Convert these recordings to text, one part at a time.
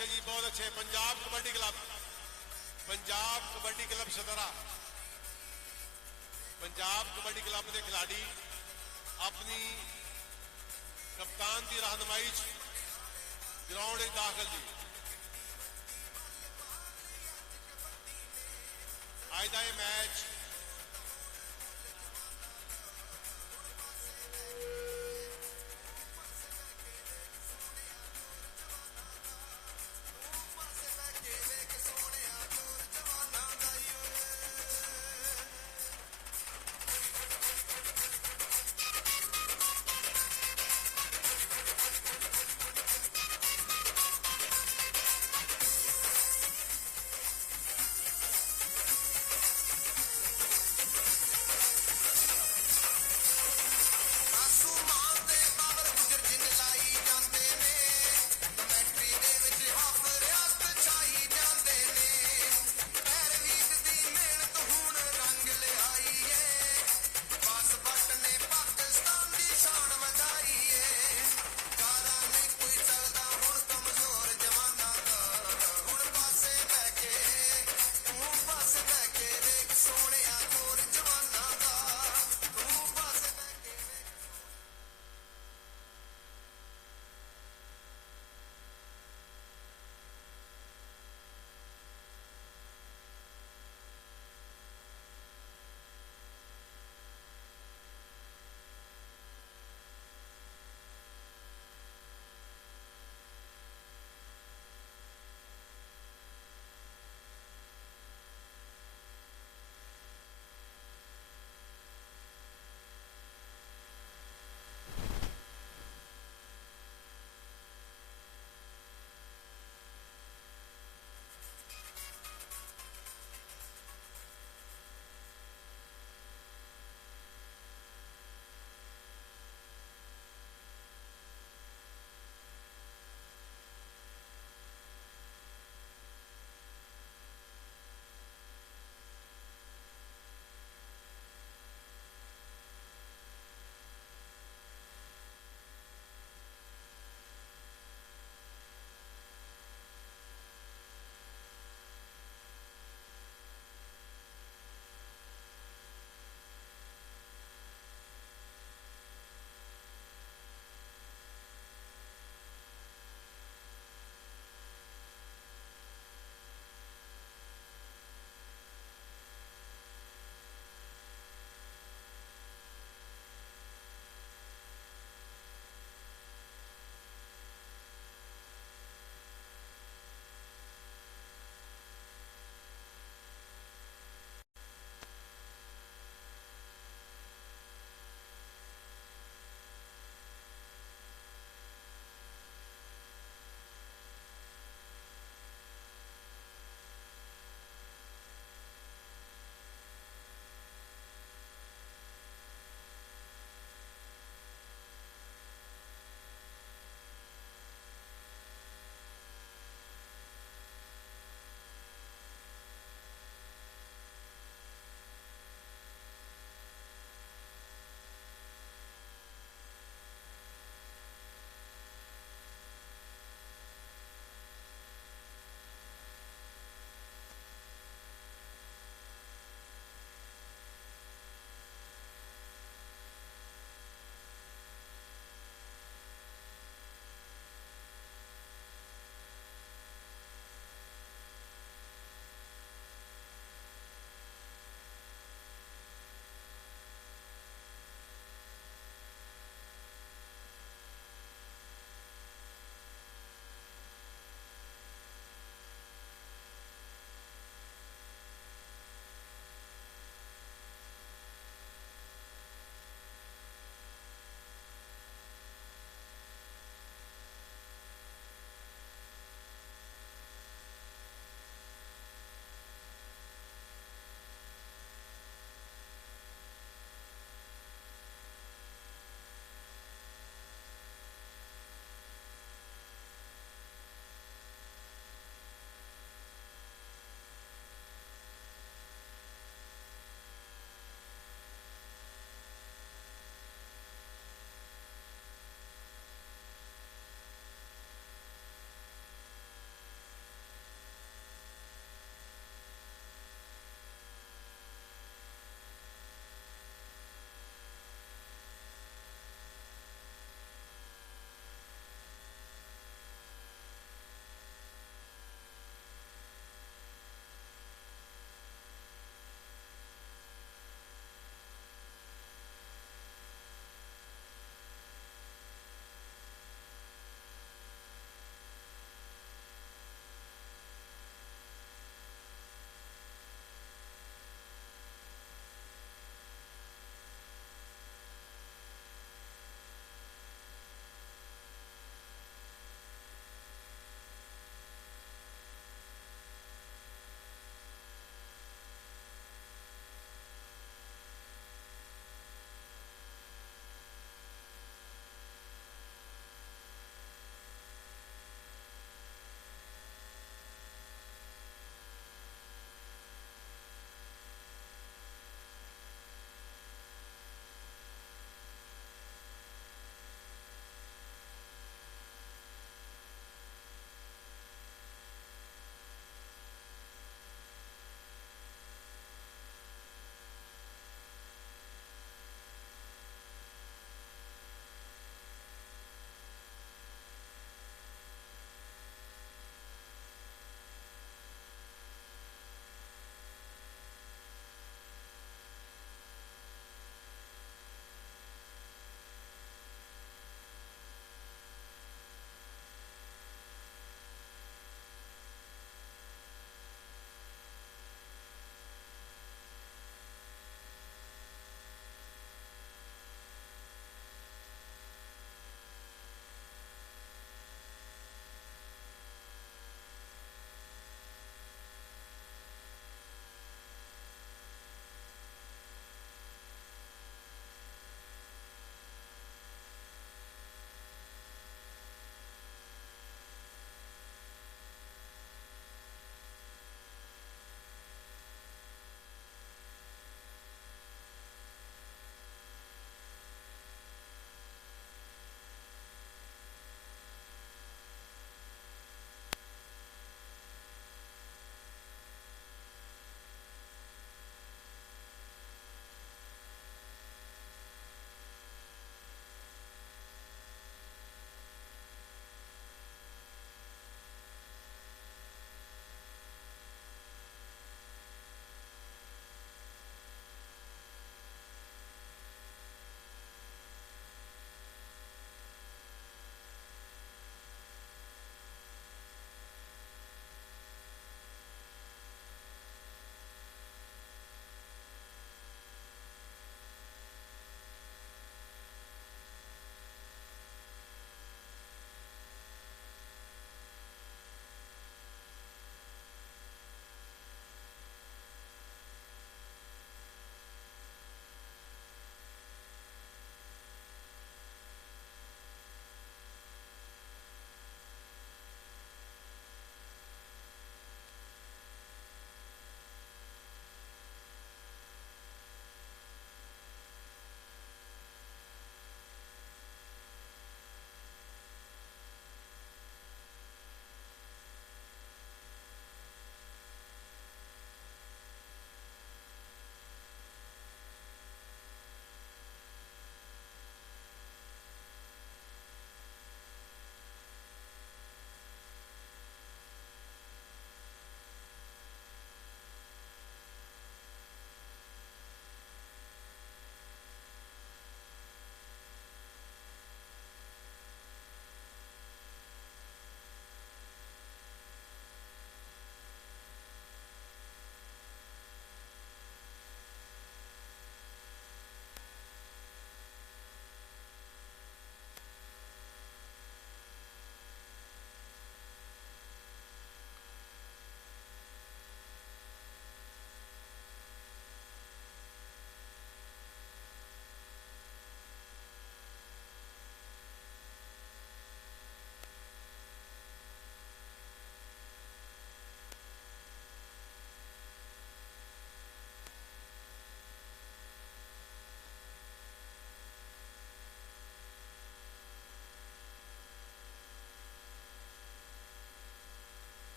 अच्छे जी, बहुत अच्छे। पंजाब कबड्डी क्लब, पंजाब कबड्डी क्लब सदरा, पंजाब कबड्डी क्लब के खिलाड़ी अपनी कप्तान की रहनुमाई ग्राउंड दाखिल जी। आज का यह मैच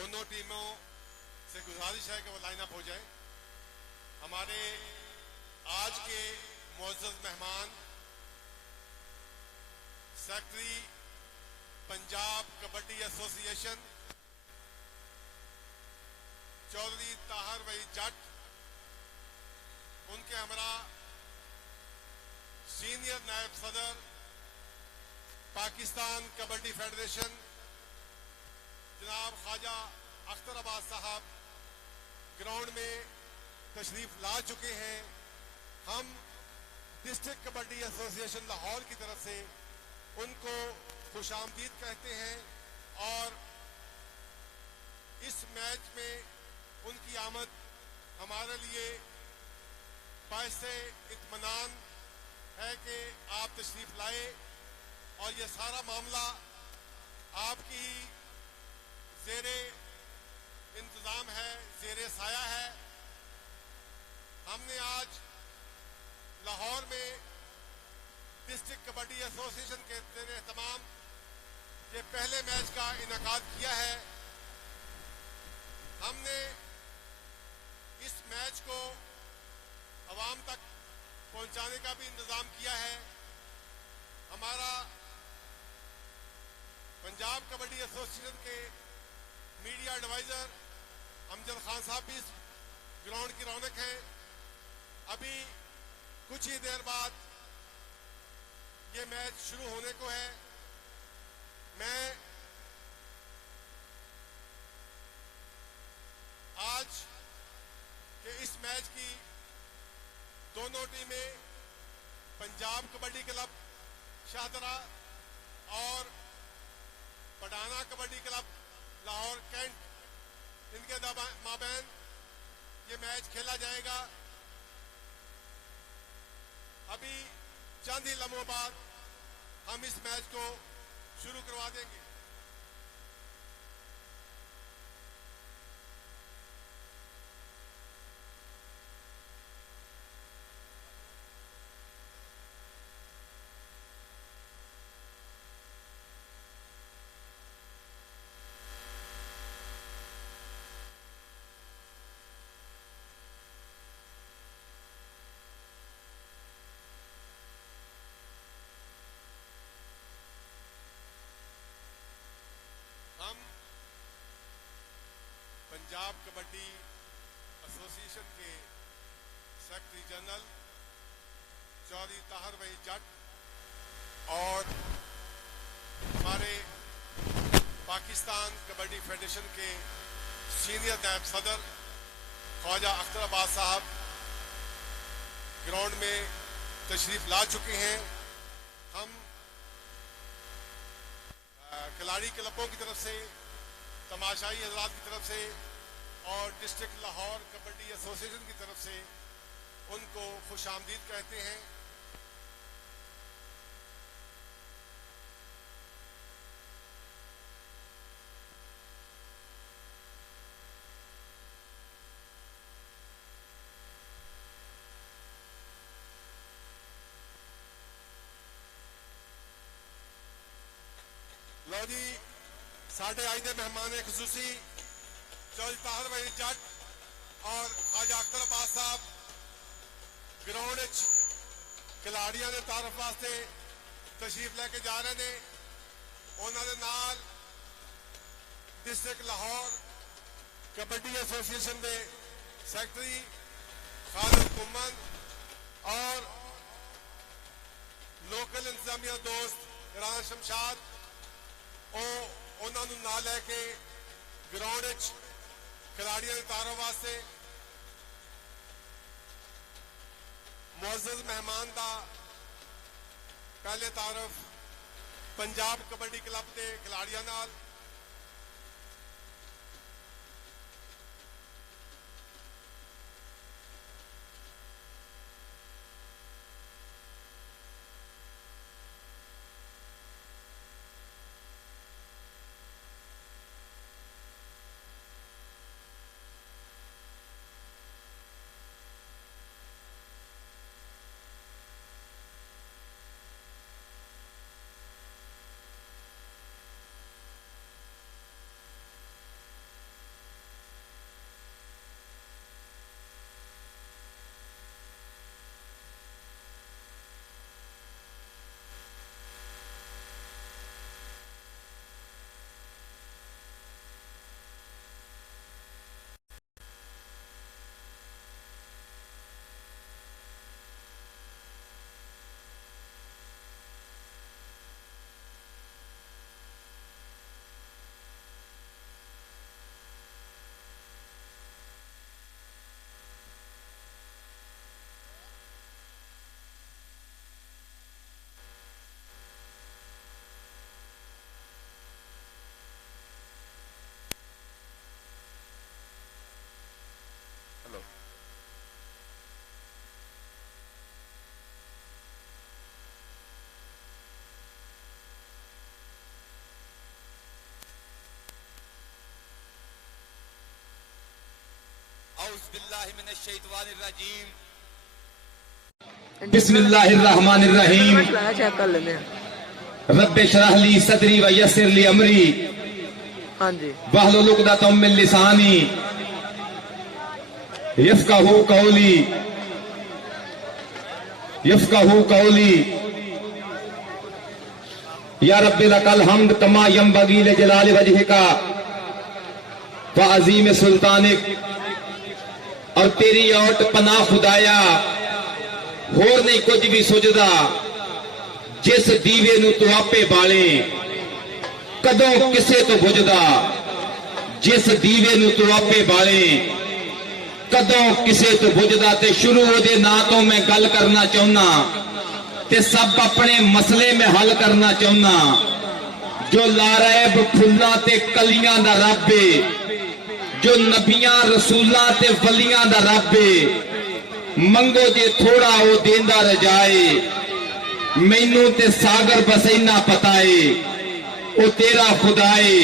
दोनों टीमों से गुजारिश है कि वो लाइन अप हो जाए। हमारे आज के मुअज़्ज़ज़ मेहमान सेक्रेटरी पंजाब कबड्डी एसोसिएशन चौधरी ताहिर भाई जट, उनके हमरा सीनियर नायब सदर पाकिस्तान कबड्डी फेडरेशन जनाब ख्वाजा अख्तर अब्बास साहब ग्राउंड में तशरीफ ला चुके हैं। हम डिस्ट्रिक्ट कबड्डी एसोसिएशन लाहौर की तरफ से उनको खुशामदीद कहते हैं और इस मैच में उनकी आमद हमारे लिए बाइस इत्मीनान है कि आप तशरीफ लाए और ये सारा मामला आपकी ज़ेरे इंतज़ाम है, ज़ेरे साया है। हमने आज लाहौर में डिस्ट्रिक्ट कबड्डी एसोसिएशन के ज़ेरे एहतमाम ये पहले मैच का इनेकाद किया है। हमने इस मैच को अवाम तक पहुंचाने का भी इंतज़ाम किया है। हमारा पंजाब कबड्डी एसोसिएशन के मीडिया एडवाइज़र अमजद खान साहब भी इस ग्राउंड की रौनक हैं। अभी कुछ ही देर बाद ये मैच शुरू होने को है। मैं आज के इस मैच की दोनों टीमें पंजाब कबड्डी क्लब शाहदरा और पठाना कबड्डी क्लब लाहौर कैंट, इनके माबैन ये मैच खेला जाएगा। अभी चंद ही लम्हों बाद हम इस मैच को शुरू करवा देंगे। हम पंजाब कबड्डी एसोसिएशन के सेक्रेटरी जनरल चौधरी ताहिर भाई जट और हमारे पाकिस्तान कबड्डी फेडरेशन के सीनियर नायब सदर ख्वाजा अख्तर अब्बास साहब ग्राउंड में तशरीफ ला चुके हैं। हम खिलाड़ी क्लबों की तरफ से, तमाशाई हजरात की तरफ से और डिस्ट्रिक्ट लाहौर कबड्डी एसोसिएशन की तरफ से उनको खुशामदीद कहते हैं। लो जी, साढ़े आज के मेहमान खसूसी चौधरी ताहिर भाई जट और ख्वाजा अख्तर अब्बास साहब ग्राउंड खिलाड़ियों के तारफ वास्ते तशरीफ लेके जा रहे हैं। उन्होंने नाल डिस्ट्रिक्ट लाहौर कबड्डी एसोसिएशन के सैकटरी खालिद कुमन और लोकल इंतजामिया दोस्त इरान शमशाद उन्होंने ना लैके ग्राउंड खिलाड़ियों के तारों वास्ते मुअज़्ज़ज़ मेहमान का पहले तारफ पंजाब कबड्डी क्लब के खिलाड़ियों नाल। बिस्मिल्लाहिर्रहमानिर्रहीम रब्बे शरह ली सदरी व यस्सिर ली अमरी वहलुल उक़दतम मिन लिसानी यफ़क़हू क़ौली या रब्बी लकल हम्द कमा यंबगी लिजलाल वजहिका व अज़ीम सुल्तानिक। और तेरी औट पनाह खुदाया होर नहीं कुछ भी सुझदा जिस दीवे नूं तू आपे बाले कदों किसे तो बुझदा जिस दीवे नूं तू आपे बाले कदों किसे तो बुझदा। ते शुरू ओदे ना तो मैं गल करना चाहना ते सब अपने मसले में हल करना चाहना। जो लारैब फुल्लां ते कलियां दा रब है, जो नबियां रसूलां ते वलियां दा रब है। मंगो जे थोड़ा वो देंदा रजाए मैनू ते सागर बसैना पताए। ओ तेरा खुदाए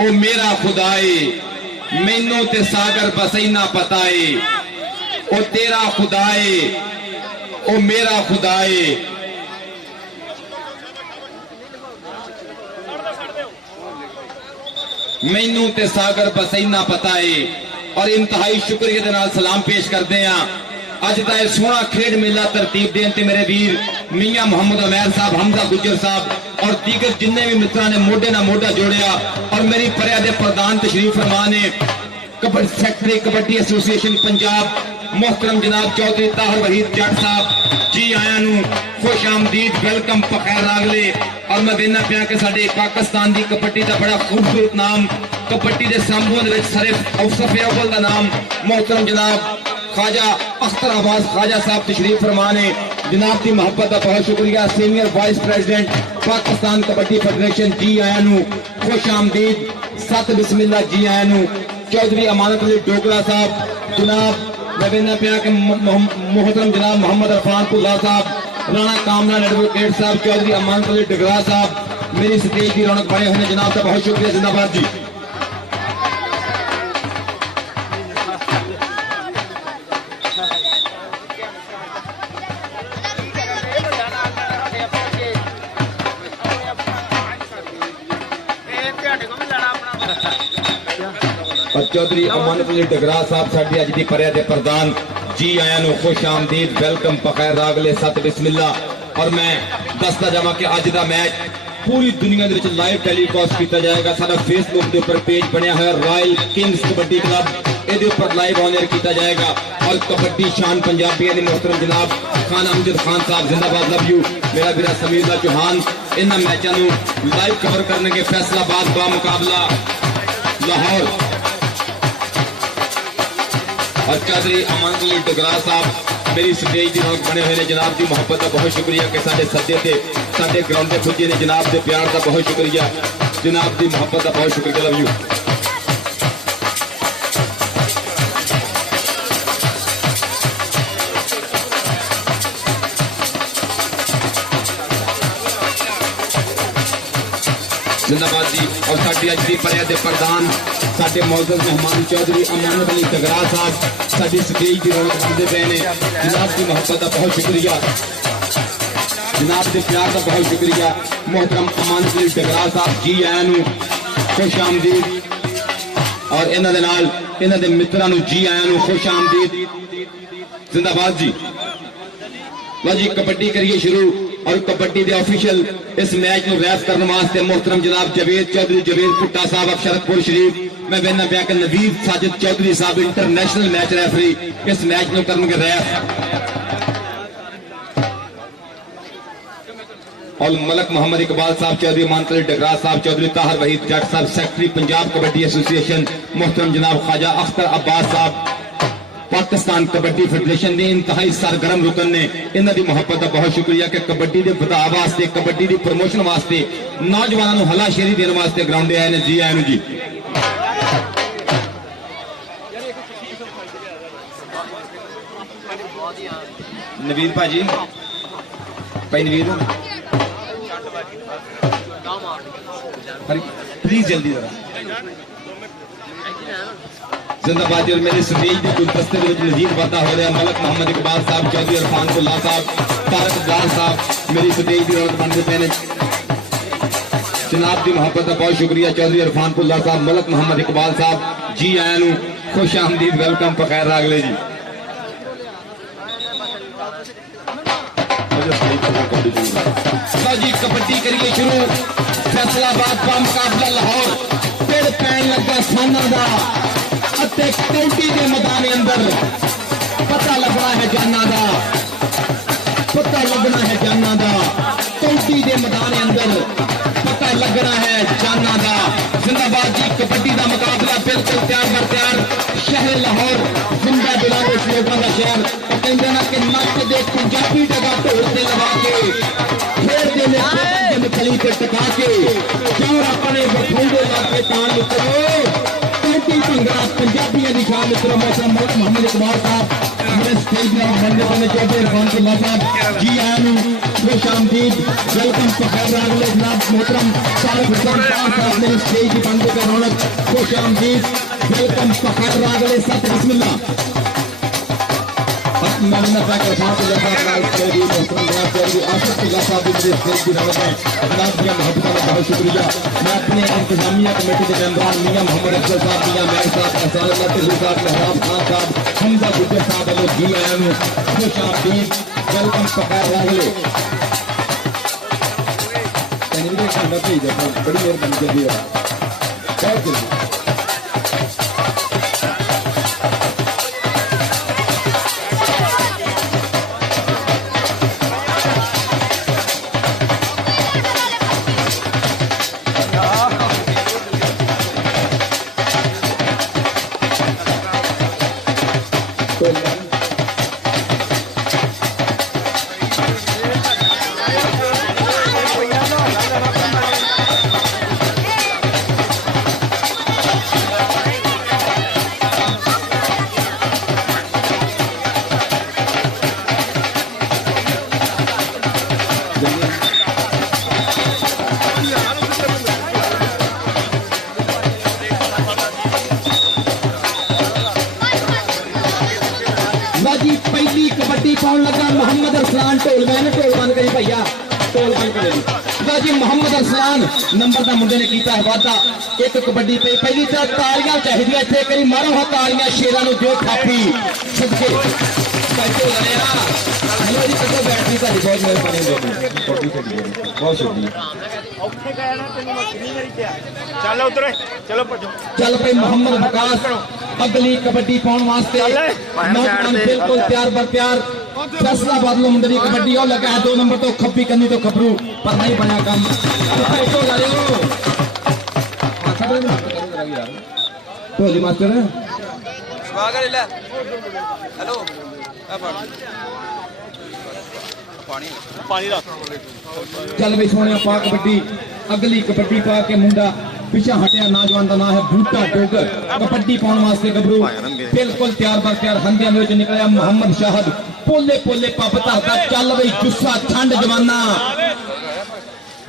ओ मेरा खुदाए मैनू ते सागर बसैना पताए। ओ तेरा खुदाए ओ मेरा खुदाए। मैनू ते सागर बसैना पताए। और इंतहाई शुक्रिया दे नाल सलाम पेश करते हैं। अज का यह सोहना खेड मेला तरतीब देन ते मेरे वीर मियां मोहम्मद उमैर साहब, हमजा गुज्जर साहब और दीगर जिन्ने भी मित्रों ने मोढे ना मोढा जोड़िया। और मेरी परिया दे प्रधान तशरीफ फरमा ने सेक्रेटरी कबड्डी एसोसिएशन पंजाब मोहतरम जनाब चौधरी ताहिर वहीद जट साहब जी आया नू खुश आमदीद वेलकम पखैर रागले। और मैं वेखना पिया कि साडे पाकिस्तान की कबड्डी का बड़ा खूबसूरत नाम कबड्डी के संभों दे विच सफे अव्वल का नाम मोहतरम जनाब ख्वाजा अख्तर अब्बास ख्वाजा साहब तशरीफ फरमा ने। जनाब की मोहब्बत का बहुत शुक्रिया। Senior vice president Pakistan kabaddi federation ji आया नू खुश आमदीद सत बिस्मिल्ला जी आया नू। चौधरी अमानत अली डोगरा साहब जनाब मैं कहना पिया कि मोहतरम जनाब मोहम्मद अरफान पुल्ला साहब राणा कामरान एडवोकेट साहब चौधरी अमानत अली डोगरा साहब मेरी स्टेज की रौनक बने हुए जनाब का बहुत शुक्रिया। जिंदाबाद जी। और चौधरी अमानत अली डगरा साहब साडी अज दी परिया दे प्रधान जी आया नू खुश आमदीद वेलकम पखैर रागले सत बिस्मिल्ला। और मैं दसदा जावां कि अज दा मैच पूरी दुनिया दे विच लाइव टेलीकास्ट किया जाएगा। साडा फेसबुक के ऊपर पेज बनया है रॉयल किंग्स कबड्डी क्लब इहदे ऊपर लाइव ऑन एयर किया जाएगा। और कबड्डी शान पंजाबियों के मोहतरम जनाब खान अमजद खान साहब जिंदाबाद लव यू मेरा वीरा समीर दा चौहान इन्हां मैचों नू लाइव कवर करने के फैसलाबाद बा मुकाबला लाहौर। और चौधरी अमानत अली डगरा साहब मेरी स्टेज की रौनक बने हुए जनाब की मोहब्बत का बहुत शुक्रिया कि साडे सदे ते साडे ग्राउंड पे पुजे ने जनाब के प्यार का बहुत शुक्रिया। जनाब की मोहब्बत का बहुत शुक्रिया लव यू। जिंदाबाद जी। और साडी अज दी परिया दे प्रधान साडे मौजूद मेहमान चौधरी अमानत अली डगरा साहब साडी स्टेज की रौनक बनते पे ने। जनाब की मोहब्बत का बहुत शुक्रिया। जनाब के प्यार का बहुत शुक्रिया। मोहतरम अमानत अली डगरा साहब जी आया नू खुश आमदीद। और इन्हां दे नाल इन्हां दे मित्रां नू जी आया नू खुश आमदीद। जिंदाबाद जी। लो जी कबड्डी करिए शुरू। और कबड्डी के ऑफिशियल इस मैच को रैफ करने वास्ते मोहतरम जनाब जवेद चौधरी जवेद भुट्टा साहब अब शरदपुर शरीफ मैं कहना पिया कि नवीद साजिद चौधरी साहब इंटरनेशनल मैच रेफरी इस मैच को करने रैफ। और मलक मोहम्मद इकबाल साहब चौधरी अमानत अली डगरा साहब चौधरी ताहिर वहीद जट साहब सेक्रेटरी पंजाब कबड्डी एसोसिएशन मोहतरम जनाब ख्वाजा अख्तर अब्बास साहब पाकिस्तान कबड्डी फेडरेशन के इंतहाई सरगर्म रुकन ने इन्हां दी मोहब्बत का बहुत शुक्रिया कि कबड्डी के बधा वास्ते कबड्डी की प्रमोशन वास्ते नौजवानों को हलाशेरी देने वास्ते ग्राउंड आए ने। जी आए जी। नवीद भाजी भाई नवीद प्लीज जल्दी जरा जिंदाबाद जी। और मेरे स्टेज के गुलदस्ते में मजीद वादा हो रहा मलक मोहम्मद इकबाल साहब, चौधरी इरफान उल्लाह साहब, तारक अब्बास साहब मेरी स्टेज की रौनक बनते पे ने। जनाब दी मोहब्बत का बहुत शुक्रिया चौधरी इरफान उल्लाह साहब, मलक मोहम्मद इकबाल साहब जी आया नू खुश आमदीद, वेलकम पखैर रागले जी। जी कबड्डी करिए शुरू, फैसलाबाद का मुकाबला लाहौर फिर पैन लगा साना का कौटी के मैदान अंदर पता लगना है जाना का, पता लगना है जाना का, कौटी के मैदान अंदर पता लगना है जाना का। जिंदाबाद जी कबड्डी का मुकाबला बिल्कुल तैयार बर तैयार, शहर लाहौर जिंदा दिला के लोगों का शहर कहते ना कि नक दे पंजाबी जगह ढोल से लगा के खेलते ने खली से टका के चौर अपने बखूबे लाके तान उतरो कौटी भंगड़ा पंजाबियों की शान उतरो। मौसम मलक मोहम्मद इकबाल साहब मेरे स्टेज में बंदे बने चौधरी इरफान उल्लाह साहब जी आया खुश आमदीद, वेलकम पखैर रागले जनाब मोहतरम तारक हुसैन साहब मेरी स्टेज की बंदे का रौनक खुश आमदीद, वेलकम पखैर रागले साहब बिस्मिल्लाह। मैं तारक इरफान उल्लाह साहब चौधरी मोहतरम जनाब चौधरी आसिफ उल्लाह साहब मेरे स्टेज की रौनक है, जनाब जी मोहब्बत का बहुत शुक्रिया। मैं अपने इंतजामिया कमेटी के मेंबरान मियां मोहम्मद अफजल साहब, मियां महर साहब, अहसान अल्लाह तिल्लू साहब, मेहराब खान साहब, हमजा गुज्जर साहब वालों जी आया हूं खुश आमदीद, वेलकम पखैर रागले। बड़ी मेहरबानी जल्दी बहुत जल्दी। पहली कबड्डी पाउन लगा मोहम्मद अरसलान ढोल मैंने ढोल बंद करी भैया ढोल बंद करी जी। मोहम्मद अरसलान नंबर का मुंडे ने किया है वादा, एक कबड्डी पे पहली तो तालियां चाहिए इतने करी मारो हा तालियां शेरा जो थापी सदके हेलो जी कदों बैटरी का बहुत मेहरबानी बहुत शुक्रिया। चल उधर चलो चल भाई मोहम्मद विकास अगली कबड्डी पाउन वास्ते नौजवान बिल्कुल तैयार बर तैयार। फैसलाबाद लो मुंडे की कबड्डी और लगा है 2 नंबर तो खब्बी करनी तो खबरू पर नहीं बना काम ढोली मास्टर हेलो पानी चल भाई सोने पा कबड्डी अगली कबड्डी पा के मुंडा पिछा हटिया नौजवान का नाम है बूटा डोगर कबड्डी पाने वास्ते गबरू बिल्कुल तैयार बर तैयार हंदिया में निकलिया मोहम्मद शाहद पोले पोले पप धरता चल बई गुस्सा ठंड जवाना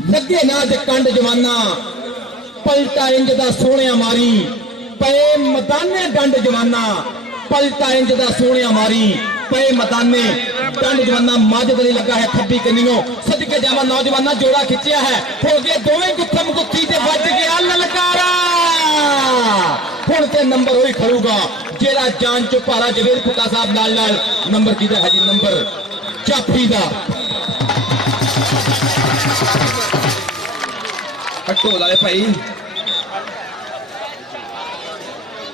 लगे ना जे कंड जवाना पलटा इंज दा सोहणिया मारी पे मदाने डंड जवाना पलटा इंज दा सोहणिया मारी पे मदाने डंड जवाना मज दली लगा है खब्बी कन्नियों सदके जावा नौजवाना जोड़ा खिंचिया है हो गए दोवें गुत्थम गुत्थी ते बच गया ललकारा हुण ते नंबर वही खड़ूगा जेड़ा जान चुपारा जवेद फुका साहब नाल नाल नंबर कीदा है जी नंबर जाफी दा हटो लाए भाई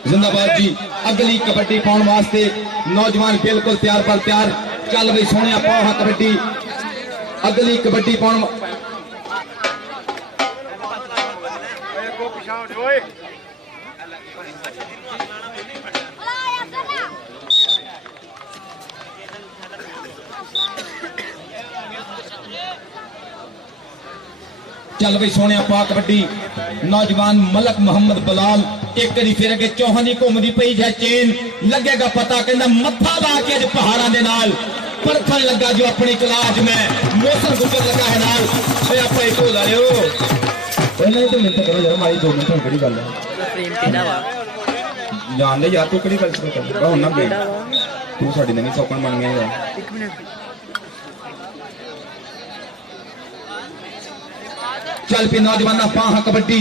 जिंदाबाद जी अगली कबड्डी पाने वास्ते नौजवान बिल्कुल तैयार पर तैयार चल बई सोने पाओ कबड्डी अगली कबड्डी पाने चल बई सोने पा कबड्डी नौजवान मलक मोहम्मद बलाल एक करी फिर अगे चौहान की घूमती पई है चेन लगेगा पता कहना मत्था ला के अज पहाड़ों के नाल परखन लगा जो अपनी क्लास में मौसम गुजर लगा है नाल आप एक हो जा रहे हो पहले ही तो मिनट करो यार हमारी 2 मिनट बड़ी गल है ਜਾਣਦੇ ਯਾਰ ਤੂੰ ਕਿਹੜੀ ਗੱਲ ਸ਼ੁਰੂ ਕਰ ਹੁਣ ਨਾ ਗਈ ਤੂੰ ਸਾਡੀ ਨਵੀਂ ਸੌਕਣ ਬਣ ਗਿਆ ਯਾਰ चल पे नौजवान पाहा कबड्डी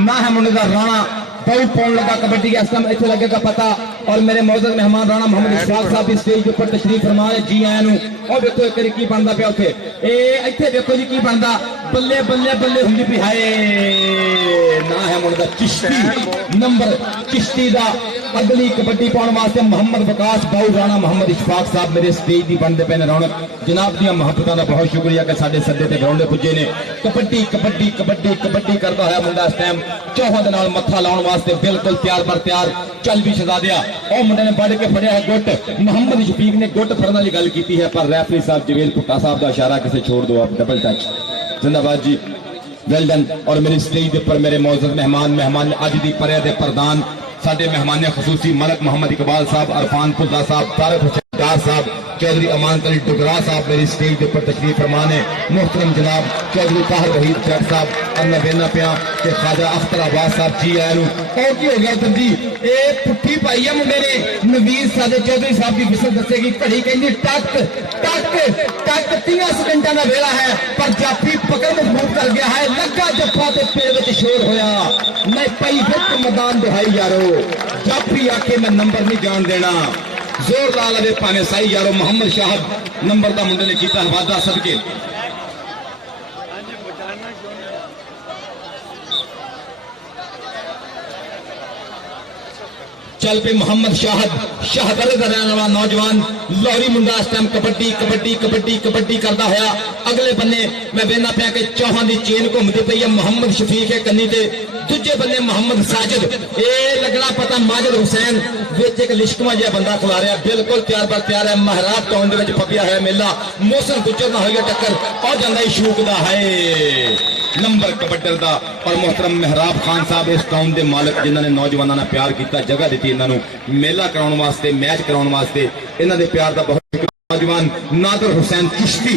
ना है मुंडे का राणा बहुत पौन लगा कबड्डी के इस इतने लगेगा पता और मेरे मौजूद मेहमान राणा मोहम्मद इशफाक साहब इस स्टेज पर तशरीफ फरमा रहे जी आया नु और देखो एक की बनता पिया उथे ए इथे देखो जी की बनता बल्ले बल्ले बल्ले हुंदी पई हाय ना है मुंडे का चिश्ती नंबर चिश्ती दा अगली कबड्डी पाने वास्ते मोहम्मद वकास बाऊ राणा मोहम्मद इशफाक साहब मेरे स्टेज दी बनते पे ने रौनक जनाब दी मोहब्बतां दा बहुत शुक्रिया कि साडे सद्दे ते ग्राउंड पुजे ने कबड्डी कबड्डी कबड्डी कबड्डी करता है मुंडा इस टाइम चौहां दे नाल मत्था लाउण वास्ते बिल्कुल तैयार पर तैयार चल भी शहजादिया ओ मुंडे ने बढ़ के फड़िया है गुट मोहम्मद शफीक ने गुट फड़न वाली गल कीती है पर रेफरी साहब जवेद भुट्टा साहब दा इशारा किसे छोड़ दो आप डबल टच जिंदाबाद जी वेल डन और मेरी स्टेज दे पर मेरे मौजूद मेहमान अज दी परे दे प्रधान साडे मेहमान खसूसी मलक मोहम्मद इकबाल साहब अरफान पुल्ला साहब तारिक हुसैन डार साहब चौधरी अमान अली डुगरा साहब मेरी स्टेज के ऊपर तशरीफ फरमा ने मोहतरम जनाब चौधरी ताहिर वहीद जट साहब और मैं वेना पिया कि ख्वाजा अख्तर अब्बास साहब जी आए और की हो गया तुम जी ये पुट्ठी पाई है मुंडे ने नवीर सादे चौधरी साहब की विसल दसेगी घड़ी कहती टक टक टक 30 सेकंडा का वेला है पर जाफी पकड़ मजबूत कर गया है लगा जफा ते पेड़ में शोर होया मैं पई हिट मैदान दुहाई यारो जाफी आके मैं नंबर नहीं जान देना जोर ला लवे पाने साई यारो मोहम्मद शाहब नंबर का मुंडे ने किया वादा सदके चल पे मोहम्मद शाहद रहने वाला नौजवान लाहौरी मुंडा इस टाइम कबड्डी कबड्डी कबड्डी कबड्डी करता होया अगले बन्ने मैं वेना पिया कि चौहान की चेन घूमती पई है मोहम्मद शफीक है कन्नी ते दूजे बन्ने मोहम्मद साजिद ये लगना पता माजिद हुसैन विच एक लिश्कवा जिहा बंदा खिला रहा बिल्कुल तैयार पर तैयार है महराब टाउन दे विच पपिया है मेला मौसम गुजर ना होई टक्कर और जांदा ही शूक दा है नंबर कबड्डर दा और मोहतरम मेहराब खान साहब इस टाउन के मालिक जिन्होंने नौजवानों ने प्यार किया जगह दी इन्होंने मेला कराने वास्ते मैच कराने वास्ते इन्होंने प्यार का बहुत नौजवान नादर हुसैन चिश्ती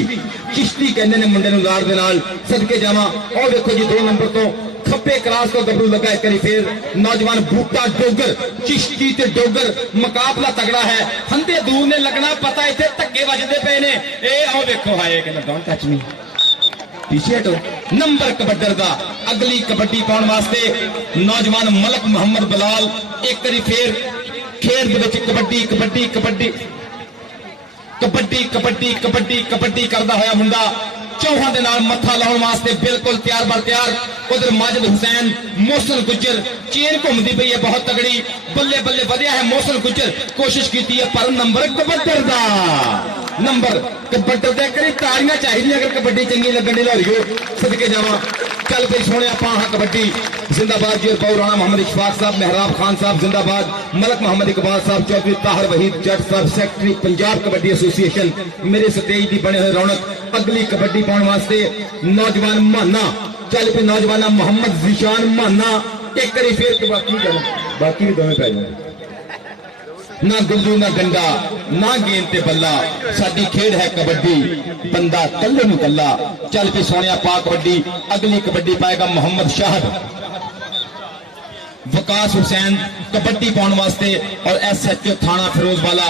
चिश्ती कहते हैं मुंडे लाड़ दे नाल सदके जावा और देखो जी 2 नंबर तो खब्बे क्रास तो गबरू लगा एक बारी फिर नौजवान बूटा डोगर चिश्ती ते डोगर मुकाबला तगड़ा है हंदे दूर ने लगना पता इतने धक्के वजदे पे ने ए आओ देखो हाय कहना डोंट टच मी पीछे हटो नंबर कबड्डर दा अगली कबड्डी पाने वास्ते नौजवान मलक मोहम्मद बलाल एक बारी फिर खेल दे विच कबड्डी कबड्डी कबड्डी कबड्डी कबड्डी कबड्डी कबड्डी करता होया मुंडा चौहां दे नाल मत्था लाउण वास्ते बिल्कुल तैयार बर तैयार उधर माजिद हुसैन मोहसिन गुज्जर चेन घूमती पई है बहुत तगड़ी बल्ले बल्ले वधिया है मोहसिन गुज्जर कोशिश की है पर नंबर कबड्डर दा नंबर कबड्डर दे करी ताड़ियां चाहिए अगर कबड्डी चंगी लगन दी लाहौरियो सदके जावा चल पे सोने पाहा कबड्डी जिंदाबाद जी बाऊ राणा मोहम्मद इशफाक साहब मेहराब खान साहब जिंदाबाद मलक मोहम्मद इकबाल साहब चौधरी ताहिर वहीद जट साहब सेक्रेटरी पंजाब कबड्डी एसोसिएशन मेरे स्टेज की बने हुए रौनक अगली कबड्डी पाने वास्ते नौजवान माना चल पे नौजवान मोहम्मद जिशान माना एक करी फिर बाकी भी दोवें पै जाए ना गुल्लू ना डंडा ना गेंद ते बल्ला साडी खेड है कबड्डी बंदा कल्ले नूं कल्ला चल पे सोनिया पा कबड्डी अगली कबड्डी पाएगा मोहम्मद शाहद वकास हुसैन कबड्डी पाने वास्ते और SHO थाना फिरोजवाला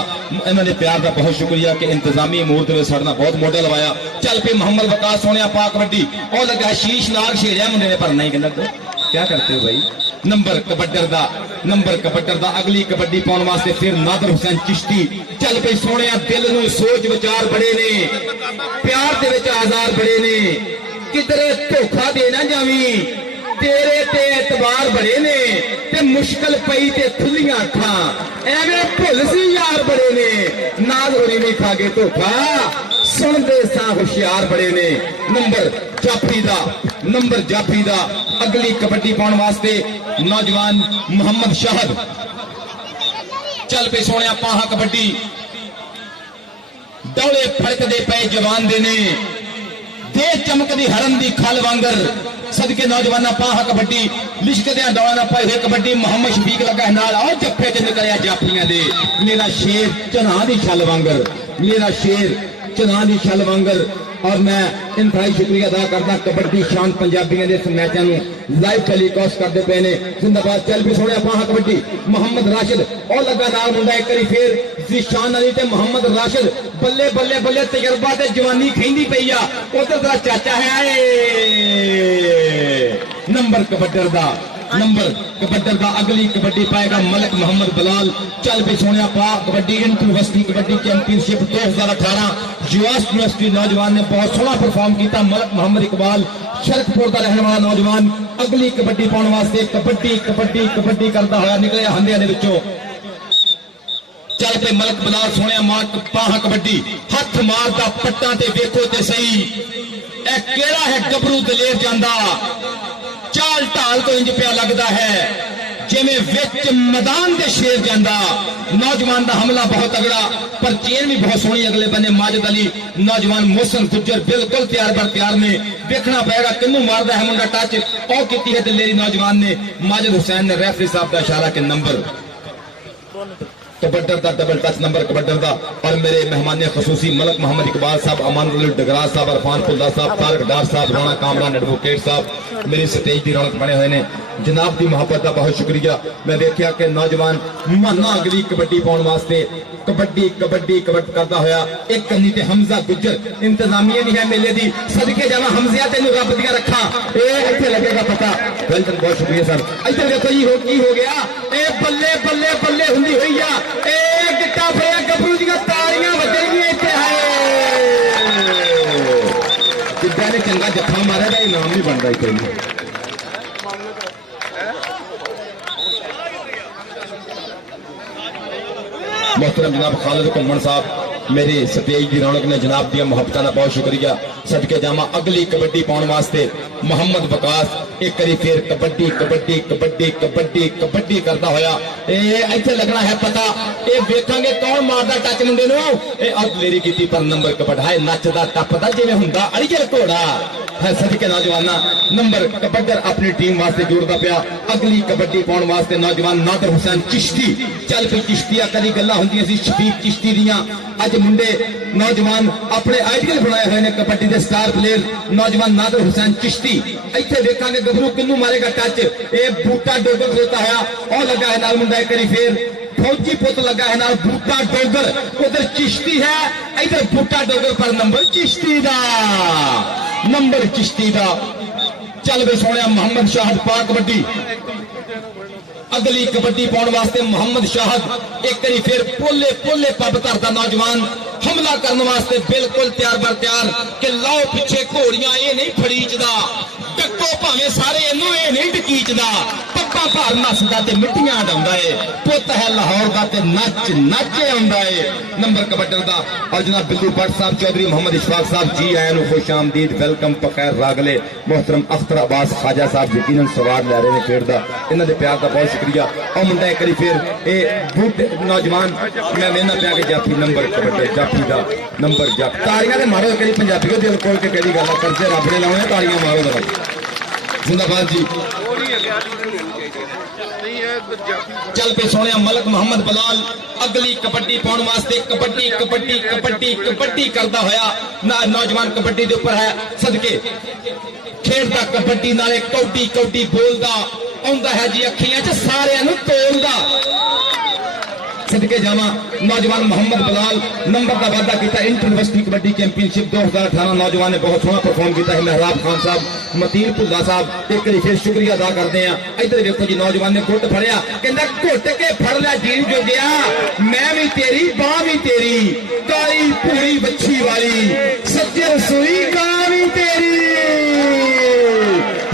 इन्होंने प्यार का बहुत शुक्रिया कि इंतजामी अमूर के साढ़ा बहुत मोढा लवाया चल पे मोहम्मद वकास सोनिया पा कबड्डी और लगा शीश नाग छेड़िया मुंडे ने पर नहीं कहना क्या करते हो भाई नंबर कबड्डर दा अगली कबड्डी पाने वास्ते फिर नादर हुसैन चिश्ती चल पे सोने दिल नूं सोच विचार बड़े ने प्यार दे विच आज़ार बड़े ने किधरे धोखा देना जावी तेरे ते एतबार बड़े ने ते मुश्किल पई ते खुलियां अखां एवें भुल सी यार बड़े ने नाज होरी नहीं खागे धोखा सुनदे सा होशियार बड़े ने नंबर जाफी दा अगली कबड्डी पाने वास्ते नौजवान मोहम्मद शाहद चल पे सोने पाहा कबड्डी डौले फड़कदे पे जवान दे ने दे चमकदी हरन दी खल वांगर सदके नौजवान पाहा कबड्डी लिशकदे डौला पाई हुई कबड्डी मोहम्मद शफीक लगा नाल आओ जफ्फे च निकलिया जाफियां दे मेरा शेर चना दी छल वांगर मेरा शेर चना दी छल वांगर। और मैं इंतहाई शुक्रिया अदा करदा कबड्डी शान पंजाबियों के इस मैचों लाइव टेलीकास्ट करते पे ने। जिंदाबाद चल भी सोने पाहा कबड्डी मोहम्मद राशिद और लगा नाल मुंडा एक बारी फिर ज़ीशान अली ते मोहम्मद राशिद बल्ले बल्ले बल्ले तजर्बा ते जवानी खिंदी पई आ। उधर तेरा चाचा है आए नंबर कबड्डर दा नंबर कबड्डर का अगली कबड्डी पाएगा मलिक मोहम्मद बिलाल। चल भी सोने पा kabaddi university kabaddi championship 2018 university नौजवान ने बहुत सोहना परफॉर्म किया। मलिक मोहम्मद इकबाल शरकपुर का रहने वाला नौजवान अगली कबड्डी पाने वास्ते कबड्डी कबड्डी कबड्डी करता हुआ निकले हंदिया दे विचों। चल पे मलिक बिलाल सोने मार पाहा कबड्डी हथ मारता पट्टा ते वेखो ते सही ए केड़ा है गबरू दलेर जांदा चाल ढाल तो इंज पिया लगता है जिवें विच मैदान के शेर जांदा। नौजवान का हमला बहुत तगड़ा पर चेन भी बहुत सोहनी अगले बने माजिद अली नौजवान मोहसन गुज्जर बिल्कुल तैयार बर तैयार ने। देखना पड़ेगा किन्नू मारदा है मुंडा टच और की है दिलेरी नौजवान ने माजिद हुसैन ने रेफरी साहब का इशारा के नंबर कबड्डर का डबल टच नंबर कबड्डर का। और मेरे मेहमान खसूसी मलिक मोहम्मद इकबाल साहब अमान डगराज साहब अरफान फुल्दा साहब तारक डार साहब राणा कामरान एडवोकेट साहब मेरी स्टेज की रौनक बने हुए हैं। जनाब की मुहब्बत का बहुत शुक्रिया। मैं देखा कि नौजवान माना अगली कबड्डी पाने वास्ते कबड्डी कबड्डी कबड्डी करता होया एक कन्नी ते हमजा गुज्जर इंतजामिया नहीं है मेले दी सदके जावा हमजिया तेन रब दिया रखा इतने लगेगा पता। वेलकम बहुत शुक्रिया सर। इधर देखो जी हो की हो गया ए बल्ले बल्ले बल्ले हुंदी हुई आ ए गिट्टा फड़िया गबरू दी तालियां बजणगियां इत्थे हाय जिद्दां ने चंगा जत्था मारे दा इनाम नहीं बनदा इत्थे। मोहतरम जनाब खालिद घुम्मन साहब मेरी स्टेज की रौनक ने जनाब दिया मुहब्बत का बहुत शुक्रिया। सदके जामा अगली कबड्डी पाने वास्ते मोहम्मद बकास एक करी फिर कबड्डी कबड्डी कबड्डी कबड्डी कबड्डी करता होया इत्थे लगना है पता ये वेखांगे कौन मारदा टच मुंडे नूं ए अगलेरी कीती पर नंबर कबड्डा है नचदा टपदा जिवें हुंदा अड़ियल घोड़ा है। सदके नौजवाना नंबर कबड्डर अपनी टीम वास्ते जोड़दा पिया अगली कबड्डी पाने वास्ते नौजवान नादर हुसैन चिश्ती। चल पई चिश्तिया कदी गल्लां हुंदियां सी शफीक चिश्ती दियां अज मुंडे नौजवान अपने आइडियल बनाए हुए ने कबड्डी के स्टार प्लेयर नौजवान नादर हुसैन चिश्ती। इत्थे देखांगे गबरू किन्नू मारेगा टच ए बूटा डोगर होता है और लगा है नाल मुंडा एक करी फिर फौजी पुत लगा है नाल बूटा डोगर उधर चिश्ती है इधर बूटा डोगर पर नंबर चिश्ती दा नंबर चिश्ती दा। चल बे सोने मोहम्मद शाहद पा कबड्डी अगली कबड्डी पाने वास्ते मोहम्मद शाहद एक करी फिर पोले पोले पब धरता नौजवान हमला करने वास्ते बिल्कुल तैयार बर तैयार कि लाओ पिछे घोड़ियां ये नहीं फड़ीचदा डको भावे सारे इनू ये नहीं डकीचदा पप्पा भार नसदा ते मिट्टियां डाउंदा है पुत है लाहौर का ते नच नचे आउंदा है नंबर कबड्डर दा। और जनाब बिल्लू भट्ट साहब चौधरी मोहम्मद इशफाक साहब जी आए नु खुश आमदीद वेलकम पखैर रागले। मोहतरम अख्तर अब्बास खाजा साहब यकीनन सवार लै रहे ने खेड दा इन्हां दे प्यार दा बहुत शुक्रिया। और मुंडा एक बारी फिर ए बूट नौजवान मैं वेना पिया कि जाफी नंबर कबड्डर जाफी दा नंबर जाफी तालियां ते मारो करी पंजाबी दिल खोल के कदी गल करदे रब ने लाउणे तालियां मारो जरा जिंदाबाद जी। चल पे सोने मलिक मोहम्मद बिलाल अगली कबड्डी पाने वास्ते कबड्डी कबड्डी कबड्डी कबड्डी करता होया नौजवान कबड्डी के उपर है सदके खेडदा कबड्डी नाले कौडी कौडी बोलदा आउंदा है जी अखियां च सारियां नूं तोलदा सदके जावा नौजवान मोहम्मद बिलाल नंबर का वादा किया इंटरयूनिवर्सिटी कबड्डी चैंपियनशिप 2018 नौजवान ने बहुत सोहना परफॉर्म किया है। महराब खान साहब मतीन भुल्ला साहब एक बार फिर शुक्रिया अदा करते हैं। इधर देखो जी नौजवान ने घुट फड़िया कहता घुट के फड़ लिया जीन जो गया मैं भी तेरी बाह भी तेरी काली पूरी बच्ची वाली सज्जन सुई गां भी तेरी।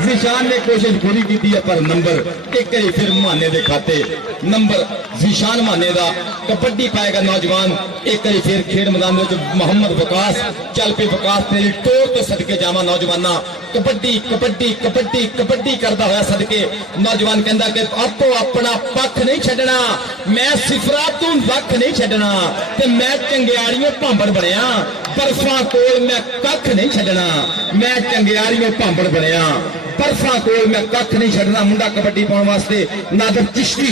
ज़ीशान ने कोशिश पूरी की है पर नंबर एक बार फिर माने दे खाते नंबर ज़ीशान माने दा कबड्डी पाएगा नौजवान एक बार फिर खेड मैदान में मोहम्मद वकास। चल पे वकास तेरी टोर तो सदके जावा नौजवाना कबड्डी कबड्डी कबड्डी कबड्डी करता हुआ सदके नौजवान कहता कि आपो अपना पक्ष नहीं छड्डना मैं सिफरा तू लख नहीं छड्डना ते मैं चंगियाड़ियों भांबड़ बनया बर्फा कोल मैं कख नहीं छड्डना मैं चंगियाड़ियों भांबड़ बनया बर्फा कोल मैं कख नहीं छड्डना। मुंडा कबड्डी पाने वास्ते नादर चिश्ती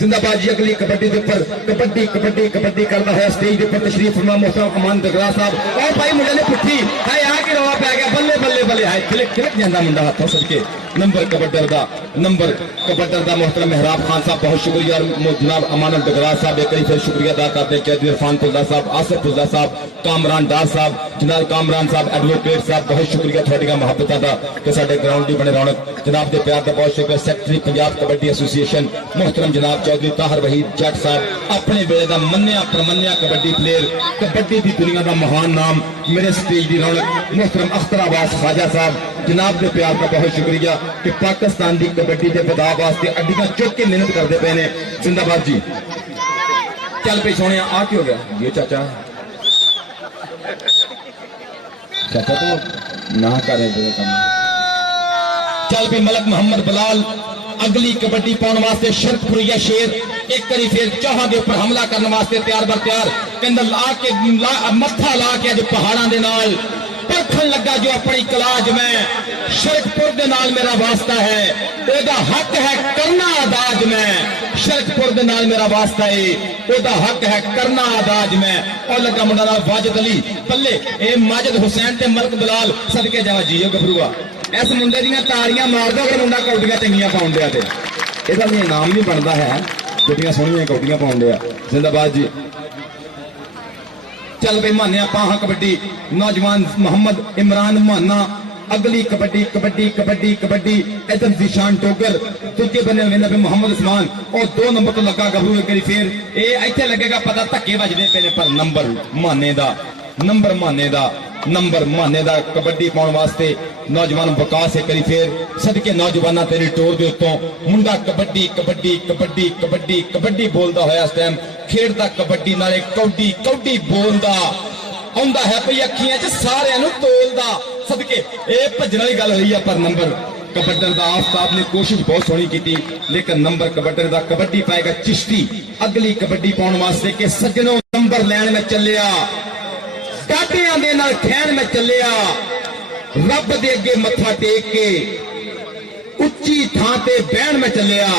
जिंदाबाद जी। अगली कबड्डी के ऊपर कबड्डी कबड्डी कबड्डी करता है स्टेज के ऊपर तशरीफ फरमा मोहतरम अमान डगरा साहब। और भाई मुंडे ने पुट्ठी है यहाँ की रवा पै गया, बल्ले बल्ले बल्ले है खिलक खिलक जाता मुंडा हाथों सदके। नंबर कबड्डर दा मोहतरम मेहराब खान साहब बहुत शुक्रिया। जनाब अमान डगरा साहब एक फिर शुक्रिया अदा करते हैं। कैदी इरफान फुल्ला साहब, आसिफ फुल्ला साहब, कामरान डार साहब, जनाब कामरान साहब, एडवोकेट साहब बहुत शुक्रिया थोड़िया मुहब्बतां दा कि साडे ग्राउंड दी बने रौनक। जनाब के प्यार का बहुत शुक्रिया। सैकटरी पंजाब कबड्डी एसोसीएशन मोहतरम जनाब चौधरी ताहर वहीद जट साहब अपने वेले का मन्निया परमन्निया कबड्डी प्लेयर, कबड्डी की दुनिया का महान नाम, मेरे स्टेज की रौनक मोहतरम अख्तर अब्बास ख्वाजा साहब जनाब के प्यार का बहुत शुक्रिया कि पाकिस्तान की कबड्डी के बदा वास्ते अड्डियां चुक के मेहनत करते पे ने। जिंदाबाद जी। चल पे सोने आ क्यों गया ये चाचा चाचा तो ना करे काम। चल भी मलक मोहम्मद बलाल अगली कबड्डी पाने वास्ते शर्तपुरिया शेर एक करी फिर चाह के ऊपर हमला करने वास्ते तैयार बर तैयार कहंदा ला के मत्था ला के अज पहाड़ां दे नाल परखण लगा जो अपनी कलाज में शरकपुर दे नाल मेरा वास्ता है, ओदा हक है करना अदाज में। शरकपुर दे नाल मेरा वास्ता है, ओदा हक है करना अदाज में। और लगा मुंडा नाल वाजिद अली पल्ले ए माजिद हुसैन ते मलक बलाल सदके जावा जीओ गभरूआ इस मुंडे दीयां ताड़ियां मार दो अगर मुंडा कौडियां चंगियां पाउण दिया ते ਇਹਦਾ ਵੀ ਇਨਾਮ ਨਹੀਂ ਬਣਦਾ ਹੈ ਜਿਹੜੀਆਂ ਸੋਹਣੀਆਂ ਕੌਡੀਆਂ ਪਾਉਂਦੇ ਆ। ਜ਼ਿੰਦਾਬਾਦ ਜੀ। ਚੱਲ ਬਈ ਮਾਨੇ ਆਪਾਂ ਹਾਂ ਕਬੱਡੀ ਨੌਜਵਾਨ ਮੁਹੰਮਦ ਇਮਰਾਨ ਮਾਨਾ अगली कबड्डी कबड्डी कबड्डी कबड्डी इधर जिशान टोगर दूजे बने वेंदा पे मोहम्मद उस्मान और 2 नंबर तो लगा गबरू एक बारी फिर ए इत्थे लगेगा पता धक्के वजदे पे पर नंबर माने दा कबड्डी पाउण वास्ते नौजवान विकास एक बारी फिर सदके नौजवाना तेरी टोर दे उत्तों मुंडा कबड्डी कबड्डी कबड्डी कबड्डी कबड्डी बोलदा होया इस टाइम खेडदा कबड्डी नाले कौडी कौडी बोलदा आउंदा है पई अखियां च सारियां नूं तोलदा सदके ए भजन वाली गल हुई है पर नंबर कबड्डर दा आफ्ताब ने कोशिश बहुत सोहनी की लेकिन नंबर कबड्डर दा कबड्डी पाएगा चिश्ती अगली कबड्डी पाउण वास्ते के सज्जनों नंबर लैण में चलिया काटियां दे नाल खैन में चलिया रब दे अगे मत्था टेक के उच्ची थां ते बहन में चलिया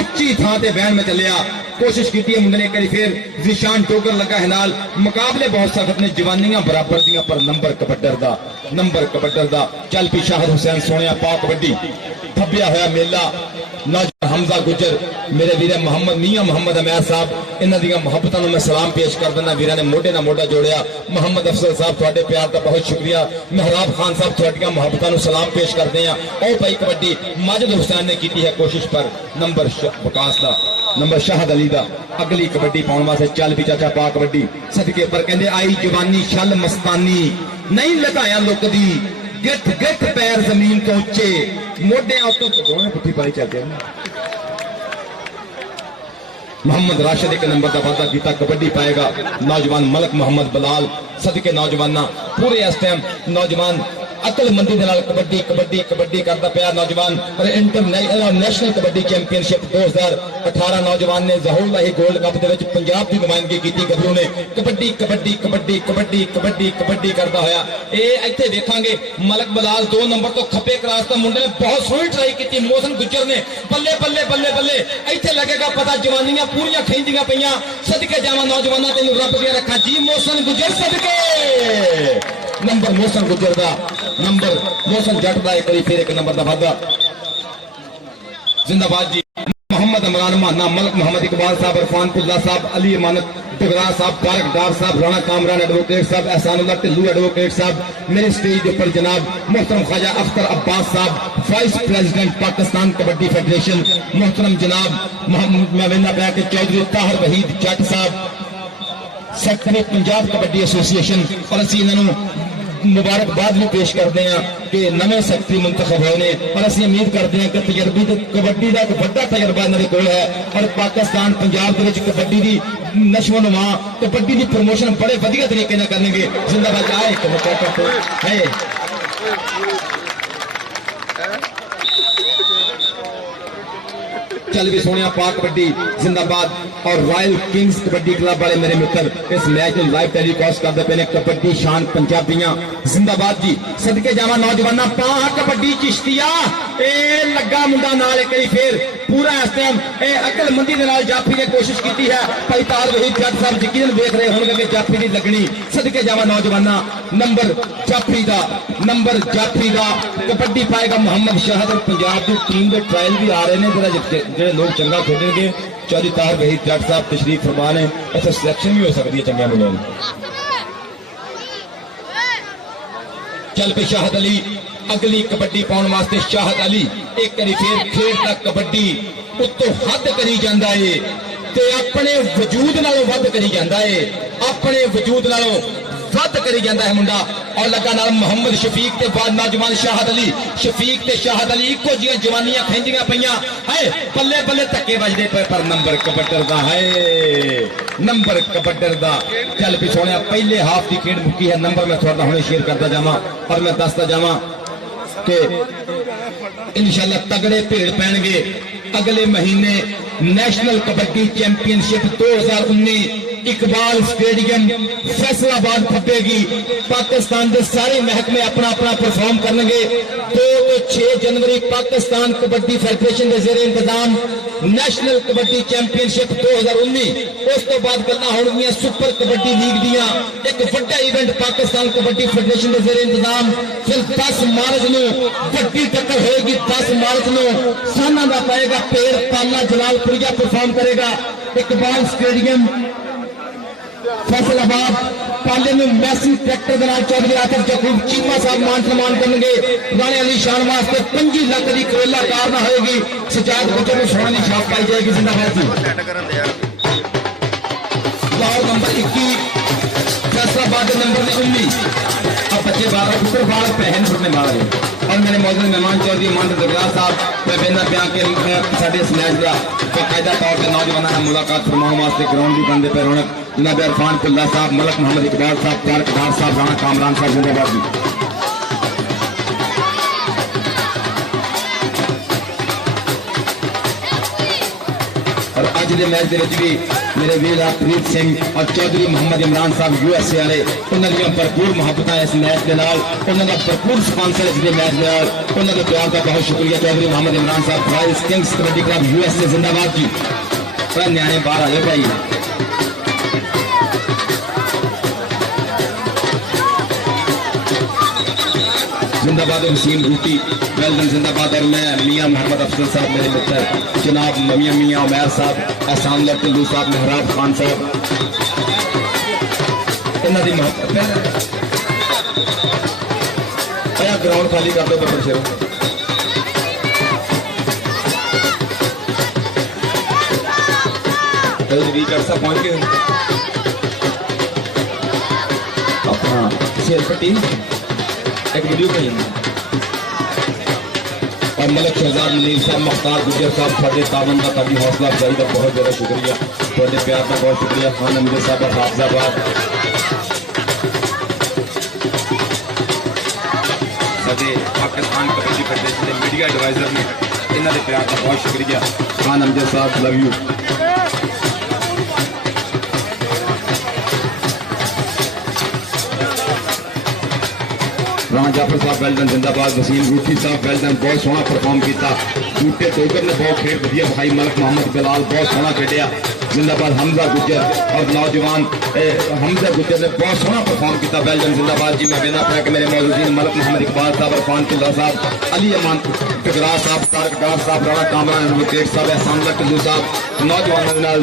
उच्ची थां ते बहन में चलिया कोशिश की है मुंडे ने करी फिर जिशान टोकर लगा है नाल मुकाबले बहुत सख्त ने जवानियां बराबर दियां पर नंबर कबड्डर दा चल पी शाहिद हुसैन सोनिया पा कबड्डी थब्बिया होया मेला नौजवान हमजा गुजर मेरे वीर मोहम्मद मियां मोहम्मद अमैर साहब इन्हां दियां मुहब्बतां नूं मैं सलाम पेश कर दिंदा वीरां ने मोढे नाल मोढा जोड़िया मोहम्मद अफजल साहब तुहाडे प्यार दा बहुत शुक्रिया मेहराब खान साहब तुहाडियां मुहब्बतां नूं सलाम पेश करदे हां ओ भाई कबड्डी माजिद हुसैन ने की है कोशिश पर नंबर विकास दा नंबर शाहद अली दा अगली कबड्डी पाउण वास्ते चल भी चाचा पा कबड्डी सदके पर कहंदे आई जवानी छल मस्तानी नहीं लगाया लुकदी गिठ गिठ पैर जमीन तो उच्चे मोढियां उत्तों दोने पुट्ठी पाई चलदे मोहम्मद राशिद एक नंबर का वादा किया कबड्डी पाएगा नौजवान मलक मोहम्मद बलाल सदके नौजवाना पूरे इस टाइम नौजवान अकलमंदी दे नाल कबड्डी कबड्डी कबड्डी करता पाया नौजवान और इंटरनेशनल कबड्डी चैंपियनशिप 2018 नौजवान ने जहूर लाही गोल्ड कप दे विच पंजाब की नुमाइंदगी की गबरू ने कबड्डी कबड्डी कबड्डी कबड्डी कबड्डी कबड्डी करता होया ए इत्थे देखांगे मलक बलाल 2 नंबर तो खब्बे क्रॉस दा मुंडे ने बहुत सोहनी ट्राई की मोहसन गुजर ने बल्ले बल्ले बल्ले बल्ले इत्थे लगेगा पता जवानियां पूरियां खिंचदियां पईयां सदके जावां नौजवानां तैनूं रब दियां रखा जी मोहसन गुजर सदके नंबर मोहसन गुजर दा नंबर मोहसन जट दा एक फिर एक नंबर दा वादा जिंदाबाद जी मोहम्मद इमरान माना मलक मोहम्मद इकबाल साहब इरफान फुल्ला साहब अली अमानत डगरा साहब तारक डार साहब राणा कामरान एडवोकेट साहब एहसानुल्लाह टिल्लू एडवोकेट साहब मेरे स्टेज के ऊपर जनाब मोहतरम ख्वाजा अख्तर अब्बास साहब vice president Pakistan kabaddi federation मोहतरम जनाब मैं वेंदा पाया कि चौधरी ताहर वहीद जट साहब सैकटरी पंजाब कबड्डी एसोसीएशन और असीं इन्हां नूं मुबारकबाद भी पेश करते हैं कि नवे सैकटरी मुंतखब होए ने और असं उम्मीद करते हैं कि तजर्बी कबड्डी का एक बड़ा तजर्बा इन्होंने कोल है और पाकिस्तान पंजाब के कबड्डी की नशो नुमा कबड्डी की प्रमोशन बड़े वधिया तरीके से करेंगे जिंदाबाद आए है चल भी सोनिया पा कबड्डी जिंदाबाद और रॉयल किंग्स कबड्डी क्लब वाले मेरे मित्र इस मैच में लाइव टेलीकास्ट करते पे ने कबड्डी शान पंजाबियां जिंदाबाद जी सदके जावा नौजवाना पा कबड्डी चिश्तिया ए लगा मुंडा नाल एक फिर पूरा इस टाइम अकलमंदी के नाल जाफी ने कोशिश की है। भाई तार वही जट साहब यकीन देख रहे होंगे कि जाफी की लगनी सदके जावा नौजवाना नंबर जाफी का कबड्डी पाएगा मोहम्मद शाहद और पंजाब की टीम के ट्रायल भी आ रहे हैं जो लोग चंगा खेलेंगे। चौधरी तार वही जट साहब तशरीफ फरमा ने ऐसा सिलेक्शन भी हो सकती है चंगा मिले। चल पे शाहद अली अगली कबड्डी पाने वास्ते शाहद अली एक करी फिर खेल तक कबड्डी उत्तों हद करी जाता है ते अपने वजूद नालों वध करी जाता है, अपने वजूद नालों वध करी जाता है मुंडा। और लगा नाल मोहम्मद शफीक के बाद नौजवान शाहद अली शफीक ते शाहद अली इको जिया जवानियां खेंजियां पईयां है बल्ले बल्ले धक्के बजदे पे पर नंबर कबड्डर दा है नंबर कबड्डर दा। चल भी सोने पहले हाफ की खेड मुक्की है। नंबर मैं थोड़ा हुणे शेयर करता जावां और मैं दसदा जावां कि इंशाल्लाह तगड़े भेड़ पैणगे अगले महीने national kabaddi championship 2019 Iqbal stadium Faisalabad फटेगी। पाकिस्तान के सारे महकमे अपना अपना परफॉर्म करेंगे। 2 तो 6 जनवरी पाकिस्तान कबड्डी फेडरेशन के जेर इंतजाम नेशनल कबड्डी चैंपियनशिप 2019 उस तो बाद गल्लां होणगियां सुपर कबड्डी लीग दियां एक वड्डा इवेंट पाकिस्तान कबड्डी फेडरेशन के जेर इंतजाम। फिर 10 मार्च नूं वड्डी टक्कर होएगी। 10 मार्च नूं साना दा पाएगा पेड़ पाला जलालपुरिया परफॉर्म करेगा। इकबाल स्टेडियम फैसलाबाद पाले में मैसी ट्रैक्टर के नाल चौधरी आसिफ जकूब चीमा साहब मान सम्मान करेंगे। राणे अली शान वास्ते 25 लाख की करेला कार ना होगी। सजाद गुजर में सोने की छाप पाई जाएगी। जिंदाबाद लाहौर नंबर 21 फैसलाबाद नंबर 19 अब बच्चे 12 ऊपर 12 पहन फुटने मार गए। और मेरे मौजूद मेहमान चौधरी मान दरगाह साहब मैं बेना बयान के साढ़े इस मैच का बाकायदा तौर पर नौजवानों ने मुलाकात फरमाने वास्ते ग्राउंड भी बंदे पे रौनक जनाब इरफान कुल्ला साहब मलक मोहम्मद इकबाल साहब तारक डार साहब राणा कामरान साहब जिंदाबाद जी। और अज के मैच के भी मेरे वीर प्रीत सिंह और चौधरी मोहम्मद इमरान साहब USA वाले उन्होंने भरपूर मुहब्बत इस मैच के नाल उन्होंने भरपूर स्पॉन्सर इस मैच के नाल उन्होंने प्यार का बहुत शुक्रिया। चौधरी मोहम्मद इमरान साहब royal kings kabaddi club USA जिंदाबाद जी। पर न्याणे बाहर आ जाओ भाई। जिंदाबाद वसीम बूटी वेलडन जिंदाबाद। और मैं मियां मोहम्मद अफसल साहब मेरे मित्र जनाब मियां उमैर साहब एहसान लट्टू साहब मेहराब खान साहब इन्हों की मोहब्बत ग्राउंड खाली कर दो बबर शेर। पहुंच गए अपना शेर पट्टी एक वीडियो कही और मलक शहजाद मुनीर साहब मुख्तार गुजर साहब साढ़े तावन का ताकि हौसला अफजाई का बहुत ज़्यादा शुक्रिया। थोड़े प्यार का बहुत शुक्रिया। खान अमीर साहब हाफिजाबाद साढ़े पाकिस्तान कबड्डी फेडरेशन के मीडिया एडवाइजर ने इन्होंने प्यार का बहुत शुक्रिया। खान अमजद साहब लव यू। राणा जाफर साहब वेलडन जिंदाबाद। वसीम बूटी साहब वेलडन बहुत सोहना परफॉर्म किया। बूटे तोकर ने बहुत खेल वधिया भाई मलक मोहम्मद बिलाल बहुत सोहना खेलिया जिंदाबाद। हमजा गुजर और नौजवान हमजा गुजर ने बहुत सोहना परफॉर्म किया वेलडन जिंदाबाद जी। मैं बेना पाया कि मेरे मौजूद मलक मोहम्मद इकबाल साहब इरफान कुल्ला साहब अली अमान टकरा साहब तारक डार साहब राणा कामरान विकेट साहब एहसान लट्टू साहब नौजवानों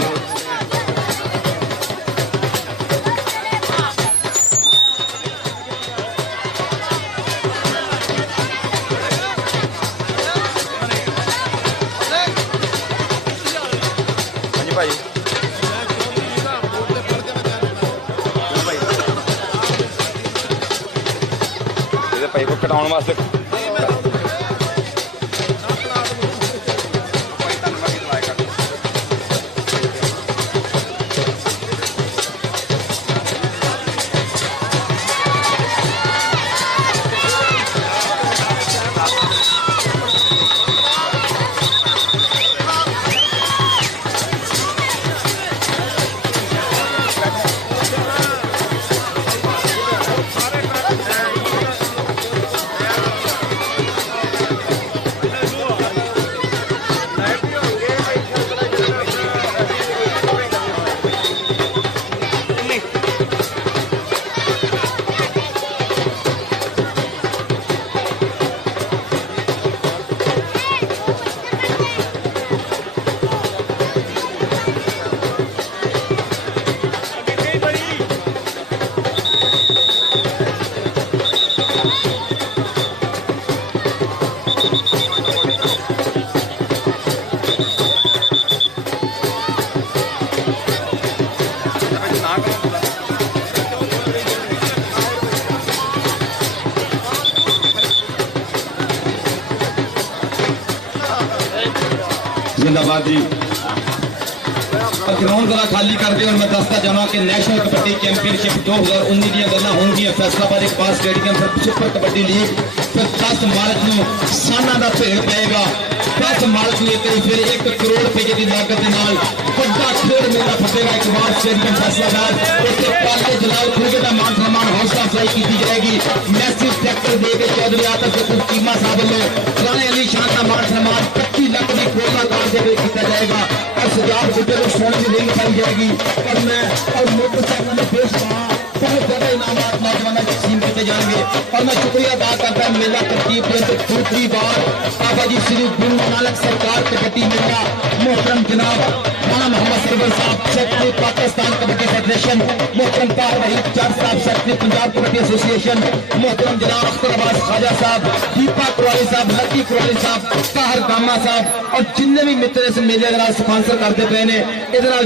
भाई को कटाने वास्ते जिंदाबाद जी। ग्राउंड जरा खाली कर दे और मैं दसता जावा कि नेशनल कबड्डी चैंपियनशिप 2019 दी गल्लां होणगियां फैसलाबाद इकबाल स्टेडियम फिर सुपर कबड्डी लीग फिर 10 मार्च को साना का भेड़ पेगा 10 मार्च को फिर 1 करोड़ रुपए की लागत के नाल बड़ा खेल मेला फटेगा इकबाल स्टेडियम फैसलाबाद उसके पाले जलाल खुर्गे का मान सम्मान हौसला अफजाई की जाएगी मैसेज सेक्टर दे के चौधरी आतर के कीमा साहब वालों पुराने अली शान का मान सम्मान 25 लाख की कोरोना काल से किया जाएगा और सजाद गुड्डे को सोने की रिंग पाई जाएगी और मैं और मोटरसाइकिल में पेश बहुत ज्यादा इनाम नौजवानों तकसीम किए जाएंगे और मैं शुक्रिया अदा करता हूँ मेला तरतीब दूसरी बार बाबा जी श्री गुरु नानक सरकार कबड्डी मेला मोहतरम जनाब राणा मोहम्मद सरवर साहब सेक्रेटरी पाकिस्तान कबड्डी फेडरेशन मोहतरम ताहिर वहीद जट साहब सेक्रेटरी पंजाब कबड्डी एसोसिएशन मोहतरम जनाब अख्तर अब्बास खाजा साहब दीपा कुरैशी साहब लकी कुरैशी साहब ताहिर गामा साहब और जिन्ने भी मित्र इस मेले के स्पॉन्सर करते पे ने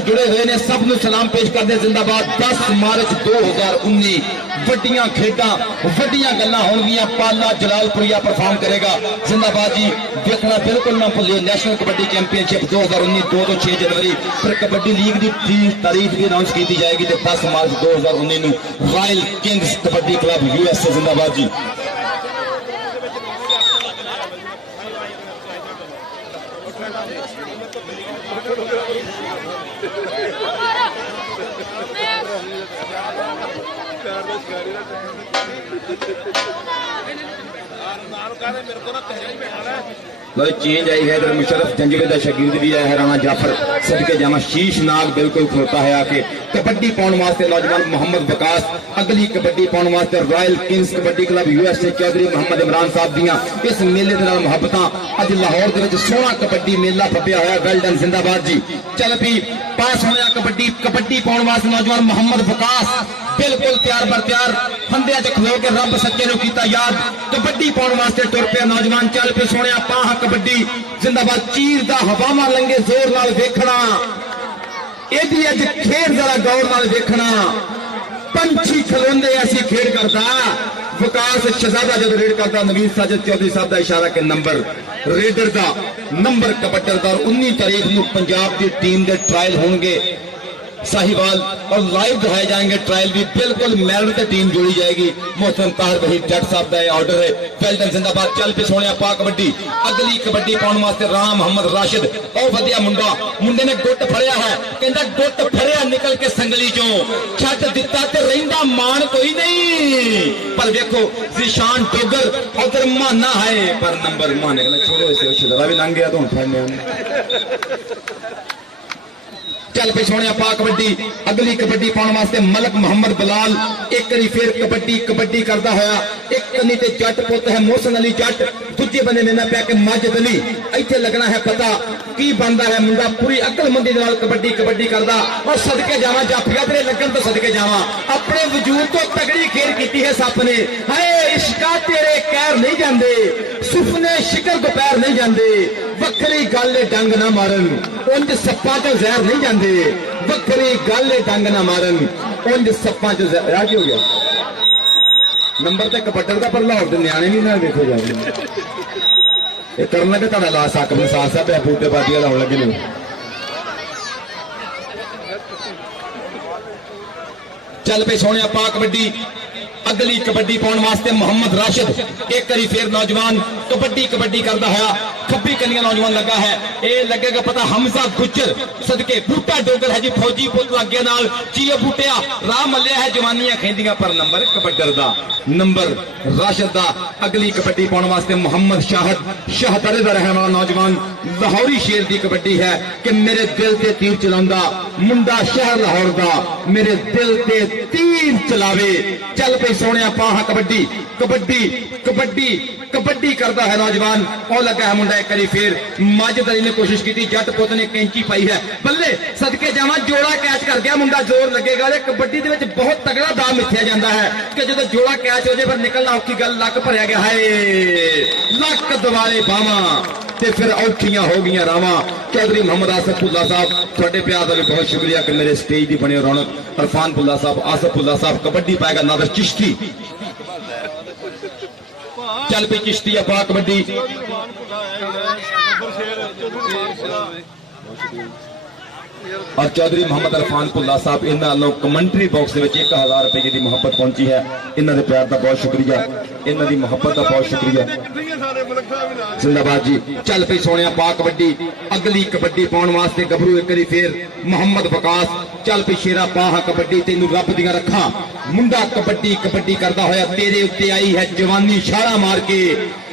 जुड़े हुए ने सब नूं सलाम पेश करते जिंदाबाद 10 मार्च 2019 वड्डियां खेडां वड्डियां गल्लां होणगियां पाला जलालपुरिया परफॉर्म करेगा जिंदाबाद जी देखना बिल्कुल ना भुलियो नेशनल कबड्डी चैंपियनशिप 2019 2 तो 6 जनवरी फिर कबड्डी लीग की 30 तारीख भी अनाउंस की जाएगी तो 10 मार्च 2019 नूं royal kings kabaddi club USA जिंदाबाद जी। चेंज आई है इधर मुशरफ जंजवे का शकीर भी है राणा जाफर सदके जामा शीश नाग बिल्कुल खलोता है आके कबड्डी पाने वास्ते नौजवान मोहम्मद विकास अगली कबड्डी पाने वास्ते royal kings kabaddi club USA Chaudhary Mohammad Imran Sahab दियां इस मेले के नाल मुहब्बतां अज लाहौर के सोहना कबड्डी मेला फब्या होया वेल डन जिंदाबाद जी। चल भी पास होया कबड्डी पाने वास्ते नौजवान मोहम्मद विकास बिल्कुल तैयार बर तैयार फंदिया च खलो के रब सच्चे नु कीता याद कबड्डी पाने वास्ते तुर पिया नौजवान चल पे सोने पाह कबड्डी जिंदाबाद चीर दा हवामा लंगे जोर नाल देखना एदी अज खेड जरा गौर नाल देखना पंछी खलोंदे ऐसी खेड करता विकास शहजादा जब रेड करता नवीन साजिद चौधरी साहब का इशारा के नंबर रेडर का नंबर कबड्डर का 19 तारीख को पंजाब की टीम के ट्रायल होंगे साहिवाल और लाइव दिखाए जाएंगे ट्रायल भी बिल्कुल मैरिट की टीम जोड़ी जाएगी मोहतरम ताहिर वहीद जट साहब का ऑर्डर है वेल्डन जिंदाबाद चल पे सोने पा कबड्डी अगली कबड्डी पाने वास्ते राम मोहम्मद राशिद ओ वधिया मुंडा मुंडे ने गुट फड़िया है कहता गुट फड़िया निकल के संगली चों छट दिता ते रहिंदा मान कोई नहीं पर देखो जिशान टोगर उधर माना है पर नंबर माने छोड़ो इसे शदरा भी लंघ गया तो फड़ने चल पे सोने पा कबड्डी अगली कबड्डी पाने वास्ते मलक मोहम्मद बिलाल एक करी फिर कबड्डी करता होया एक कनी ते जट पुत है मोहसन अली जट दूजे बंदे लेना पिया कि माजिद अली इत्थे लगना है पता की बनता है मुंडा पूरी अकलमंदी दे नाल कबड्डी करदा और सदके जावा जाफिया तेरे लगन तो सदके जावा अपने वजूद तो तगड़ी खेल की है सप ने हाय इश्का तेरे कैर नहीं जांदे सुफने शिकर दोपहर नहीं जांदे वखरी गल डंग ना मारन उंज सप्पा चो जहर नहीं जांदे वखरी गल डंग ना मारन उंज सप्पा चो जहर हो गया नंबर तो कबड्डर का पर लाहौर के न्याणे भी ना देखो जाए करना कि तुम ला सक साथ साथ बूटे बाजियां लाने लगे नहीं चल पे सोने पा कबड्डी अगली कबड्डी पाने वास्ते मोहम्मद राशिद एक करी फिर नौजवान कबड्डी करता है खब्बी कनिया नौजवान लगा है ये लगेगा पता हमजा गुज्जर सदके बूटा डोगर है जी फौजी पुत लगे नाल चीए बूटिया राह मलिया है जवानियां खेंदियां पर नंबर कबड्डर दा नंबर राशिद दा अगली कबड्डी पाने वास्ते मोहम्मद शाहदरे दा रहने वाला नौजवान लाहौरी शेर दी कबड्डी है कि मेरे दिल ते तीर चलांदा मुंडा शहर लाहौर दा मेरे दिल ते तीर चलावे चल पे सोने पाहा कबड्डी करता है नौजवान और लगा है मुंडा एक करी फिर माजिद अली ने कोशिश की जट पुत ने कैंची पाई है बल्ले सदके जावा जोड़ा कैच कर गया मुंडा जोर लगेगा कबड्डी दे विच बहुत तगड़ा दाम मिथ्या जाता है कि जो जोड़ा कैच हो जाए पर निकलना औखी गल लक भरिया गया है लक दिवाले बावा ते फिर औखियां हो गई रावां चौधरी मोहम्मद आसफ भुल्ला साहब थोड़े प्यार का भी बहुत शुक्रिया कि मेरे स्टेज की बने रौनक इरफान भुल्ला साहब आसफ भुल्ला साहब कबड्डी पाएगा नादर चिश्ती चल पे चिश्ती अपा कबड्डी और चौधरी मोहम्मद इरफान भुल्ला साहब इन्हां वालों कमेंटरी बॉक्स दे विच 1000 रुपए की मोहब्बत पहुंची है। इन्हां दे प्यार का बहुत शुक्रिया, इन्हां दी मोहब्बत का बहुत शुक्रिया। जिंदाबाद जी। चल पई सोनिया पा कबड्डी, अगली कबड्डी पाउण वास्ते गभरू एक बारी फिर मोहम्मद वकास। चल पई शेरा पा हां कबड्डी, तेनू रब दियां रखा मुंडा कबड्डी कबड्डी करदा होया तेरे उत्ते आई है जवानी छाड़ा मार के।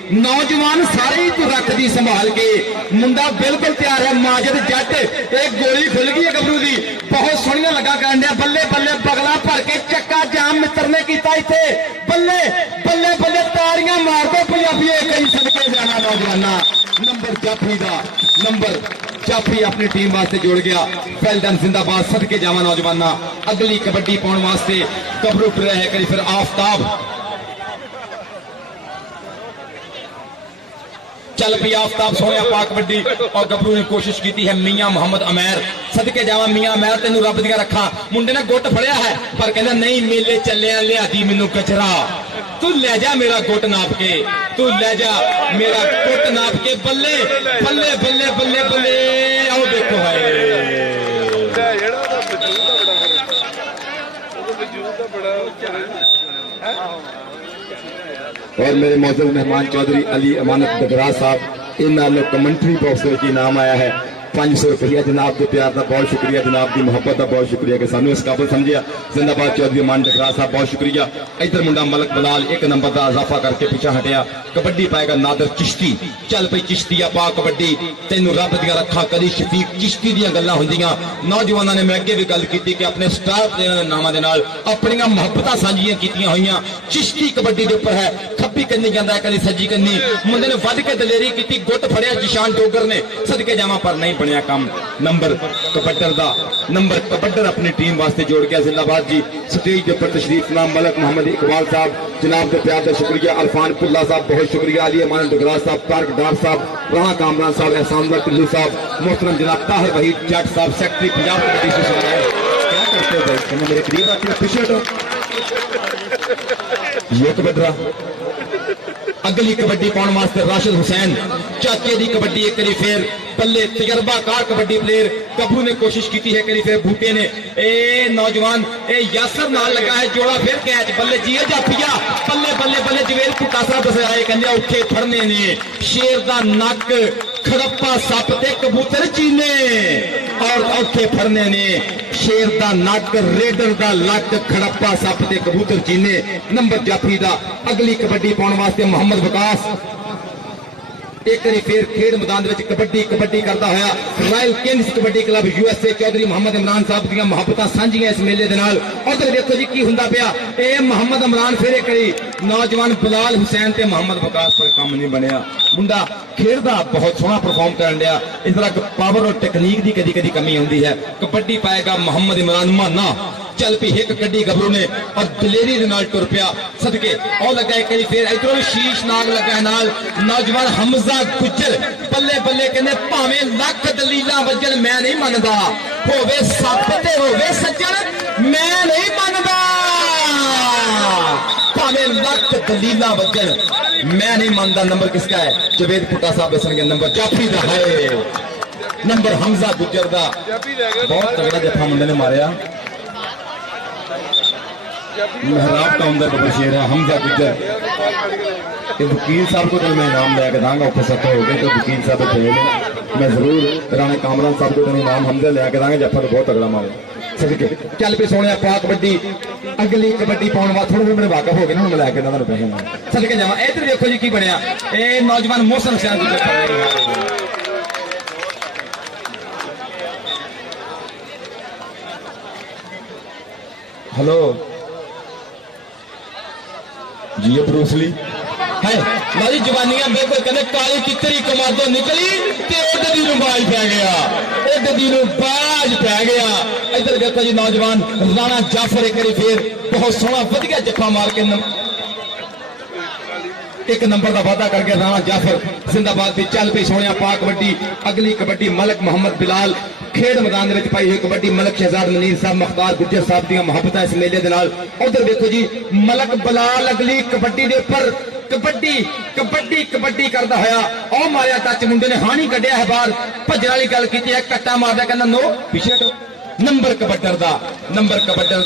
नौजवान सारे ही तू रख दी संभाल के, मुंडा बिल्कुल तैयार है। माजिद जट एक गोली खुल गई है गबरू दी, बहुत सोहनिया लगा करन दिया। बल्ले बल्ले बगला भर के चक्का जाम मित्र ने कीता इत्थे। बल्ले बल्ले बल्ले ताड़ियां मार दो पंजाबी, कई सदके जाना नौजवाना। नंबर जाफरी दा, नंबर जाफरी अपनी टीम वास्ते जोड़ गया। वेल जिंदाबाद, सदके जावा नौजवाना। अगली कबड्डी पाउण वास्ते गबरू टुरिया है करी फिर आफ्ताब। चल पी आफ्ताब सोया पा कबड्डी और गबरू ने कोशिश की है। मियां मोहम्मद अमैर, सदके जावा मियां अमैर तेनू रब दियां रखा। मुंडे ने गुट फड़िया है पर कहना नहीं मेले चलिया लियादी मैनू कचरा। तू ले जा मेरा गुट नाप के, तू ले जा मेरा गुट नाप के। बल्ले बल्ले बल्ले बल्ले बल्ले, आओ देखो है और मेरे मौजूद मेहमान चौधरी अली अमानत डगरा साहब, इन कमेंट्री बॉक्स में नाम आया है 500 रुपया। जनाब के प्यार का बहुत शुक्रिया, जनाब की मोहब्बत का बहुत शुक्रिया कि सानू इस काबिल समझिया। जिंदाबाद चौधरी अमान डगरा साहब, बहुत शुक्रिया। इधर मुंडा मलक बलाल 1 नंबर का इजाफा करके पीछा हटिया। कबड्डी पाएगा नादर चिश्ती। चल पई चिश्ती पा कबड्डी, तेनू रब दियां रखा कदी शफीक चिश्ती दियां गल्लां हुंदियां। नौजवानों ने मैं अगे भी गल की कि अपने स्टार प्लेयर के नामां दे नाल अपनियां मोहब्बतां साझियां कीतियां होईयां। चिश्ती कबड्डी दे उपर है, खब्बी कन्नी जांदा कदी सज्जी कन्नी। मुंडे ने वध के दलेरी की, गुट फड़िया जिशान डोगर ने, सदके जावां पर नहीं बनया काम। नंबर कबड्डर दा, नंबर कबड्डर अपनी टीम वास्ते जोड़ गया। जिंदाबाद जी। स्टेज के ऊपर तशरीफ नाम मलक मोहम्मद इकबाल साहब, जनाब के प्यार का शुक्रिया। अरफान भुल्ला साहब बहुत शुक्रिया। अली अमान डगरा साहब, तारक डार साहब, राणा कामरान साहब, एहसानुल्लाह टिल्लू साहब, मोहतरम जनाब ताहिर वहीद जट साहब, सेक्रेटरी पंजाब कबड्डी एसोसिएशन। क्या करते हो भाई, मेरे करीब आके पीछे हटो। ये कबड्डरा अगली कबड्डी पाउण वास्ते राशिद हुसैन, चाचे दी कबड्डी एक करी फिर बल्ले तजर्बाकार कबड्डी प्लेयर। गबरू ने कोशिश की है करी फिर बूटे ने ए नौजवान ए यासर नाल लगा है जोड़ा फिर कैच। बल्ले जी जाफिया, बल्ले बल्ले बल्ले जवेल पुट्टा साहब दस आए कहंदे उठे फड़ने ने। शेर दा नक खड़प्पा सप ते कबूतर चीने और औखे फड़ने ने। शेर दा नक, रेडर दा लक, खड़प्पा सप ते कबूतर चीने। नंबर जाफरी दा। अगली कबड्डी पाउण वास्ते मोहम्मद वकास एक बार फिर खेड मैदान कबड्डी कबड्डी करता होया। Royal kings kabaddi club USA Chaudhary Mohammad Imran Sahab दी मोहब्बतां साझियां इस मेले दे नाल। उधर देखो जी की हुंदा पिया। ए मोहम्मद इमरान फिर एक बारी नौजवान बिलाल हुसैन ते मोहम्मद वकास पर काम नहीं बनया। मुंडा खेलदा बहुत सोहना परफॉर्म करन दिया। इस तरह पावर और टेक्निक की कदी कदी कमी होंदी है। कबड्डी पाएगा मोहम्मद इमरान माना। चल पी हिक कड्डी गबरू ने और दलेरी दे नाल टुर पिया। सदके और लगा एक बारी फिर इधरों भी शीश नाग लगा नाल नौजवान हमजा गुजर। बल्ले बल्ले कहने भावें लख दलीलां वजन मैं नहीं मनदा, होवे सप ते होवे सज्जन मैं नहीं मनदा। भावें लख दलीलां वजन मैं नहीं मानदा। नंबर किसका है? जवेद पुट्टा साहब दसणगे। नंबर जाफरी दा है, नंबर हमजा गुजर दा। बहुत तगड़ा जफा मुंडे ने मारिया। महराब का अंदर बड़ा शेर है हमजा गुजर। वकील साहब को तो मैं इनाम लैके दांगा, उपर सत्ता हो गए तो वकील साहब थे। मैं जरूर राणा कामरान साहब को तो इनाम हमजा लैके दांगा। जफा तो बहुत तगड़ा मारे। सदके चल पे सोने पा कबड्डी। अगली कबड्डी पाउण वास्ते थोड़े मेरे वाकफ हो गए ना, मैं लैके दांगा पैसे सदके जावा। इधर देखो जी की बनया। ए नौजवान मोहसन हुसैन हेलो जी ब्रूसली है मारी जवानियां बिल्कुल कहते काली कितरी कमादो निकली ते ददी नूं बाज पै गया। ए ददी नूं बाज पै गया। इधर देखो जी नौजवान राणा जाफर एक बारी फिर बहुत सोहना वधिया जफा मार के एक नंबर का वादा कर गया राणा जाफर। जिंदाबाद भी। चल पई सोनिया पा कबड्डी। अगली कबड्डी मलक मोहम्मद बिलाल खेड मैदान में पाई हुई कबड्डी। मलक शहजाद मनीर साहब, मुख्तार गुज्जर साहब दी मोहब्बत इस मेले दे नाल। उधर देखो जी मलक बिलाल अगली कबड्डी दे उपर कबड्डी कबड्डी कबड्डी करता होया और मारिया टच मुंडे ने हानी कढ़िया है बाहर भजन वाली गल की है कट्टा मारदा कहना नो पीछे हटो नंबर कबड्डर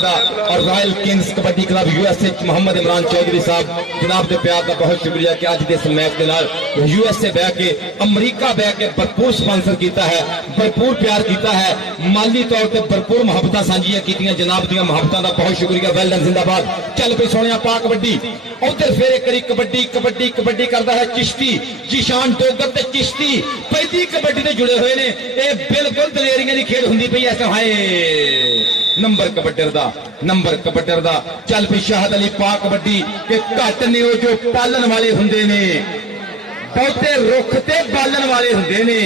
दा और royal kings kabaddi club USA Mohammad Imran Chaudhary Sahab जनाब के प्यार का बहुत शुक्रिया कि अज के इस मैच के नाल यूएसए बह के अमरीका बह के भरपूर स्पॉन्सर किया है भरपूर प्यार किया है माली तौर पर भरपूर मुहब्बत सांझियां कीतियां जनाब दी मुहब्बतों का बहुत शुक्रिया वेल डन जिंदाबाद चल पे सोने पा कबड्डी उधर फिर एक कबड्डी कबड्डी कबड्डी करता है चिश्ती जीशान डोगर ते चिश्ती पहली कबड्डी से जुड़े हुए ने ये बिल्कुल दलेरियां की खेल हुंदी पई ऐसा हाय नंबर कबड्डर दा चल भी शाहद अली पा कबड्डी के घट ने जो पालन वाले हुंदे ने बहुते रुख ते बालन वाले हुंदे ने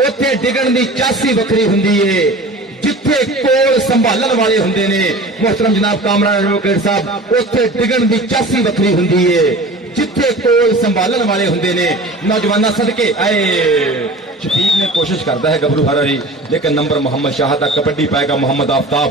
उत्थे डिगण दी चासी वखरी हुंदी है जिथे कोल संभालन वाले हुंदे ने मोहतरम जनाब कामरान एडवोकेट साहब उत्थे डिगण दी चासी वखरी हुंदी है जिथे कोल संभालन वाले हुंदे ने नौजवाना सदके आए शफीक ने कोशिश करता है गबरू हर रही लेकिन नंबर मोहम्मद शाह तक कबड्डी पाएगा मोहम्मद आफ्ताब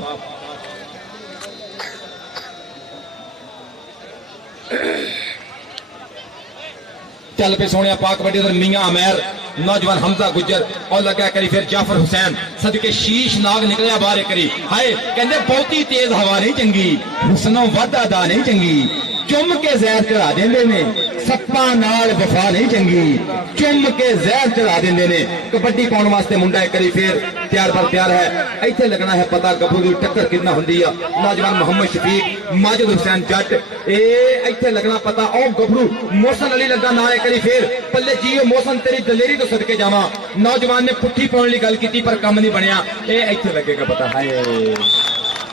चल पे सोने पा कबड्डी उधर मियां अमैर नौजवान हमजा गुजर और लगा करी फिर जाफर हुसैन सदके शीश नाग निकलिया बाहर करी हाय कहते बहुती तेज हवा नहीं चंगी हुसनों वादा दा नहीं चंगी चुम के जहर चढ़ा देंदे ने सप्पा नाल वफा नहीं चंगी चुम के जहर चढ़ा देंदे ने कबड्डी पाउण वास्ते मुंडा एक करी फिर तैयार पर तैयार है इत्थे लगना है पता गबरू दी टक्कर कितना हुंदी है नौजवान मोहम्मद शफीक माजिद हुसैन जट ए इत्थे लगना पता ओ गबरू मोहसन अली लगा नाल एक करी फिर पल्ले जियो मोहसन तेरी दलेरी तो सदके जावा नौजवान ने पुट्ठी पाउण ली गल कीती पर काम नहीं बनया ए इत्थे लगेगा पता हाय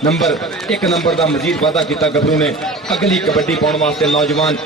नंबर एक नंबर का मजीद वादा किया गबरू ने अगली कबड्डी पाने वास्ते नौजवान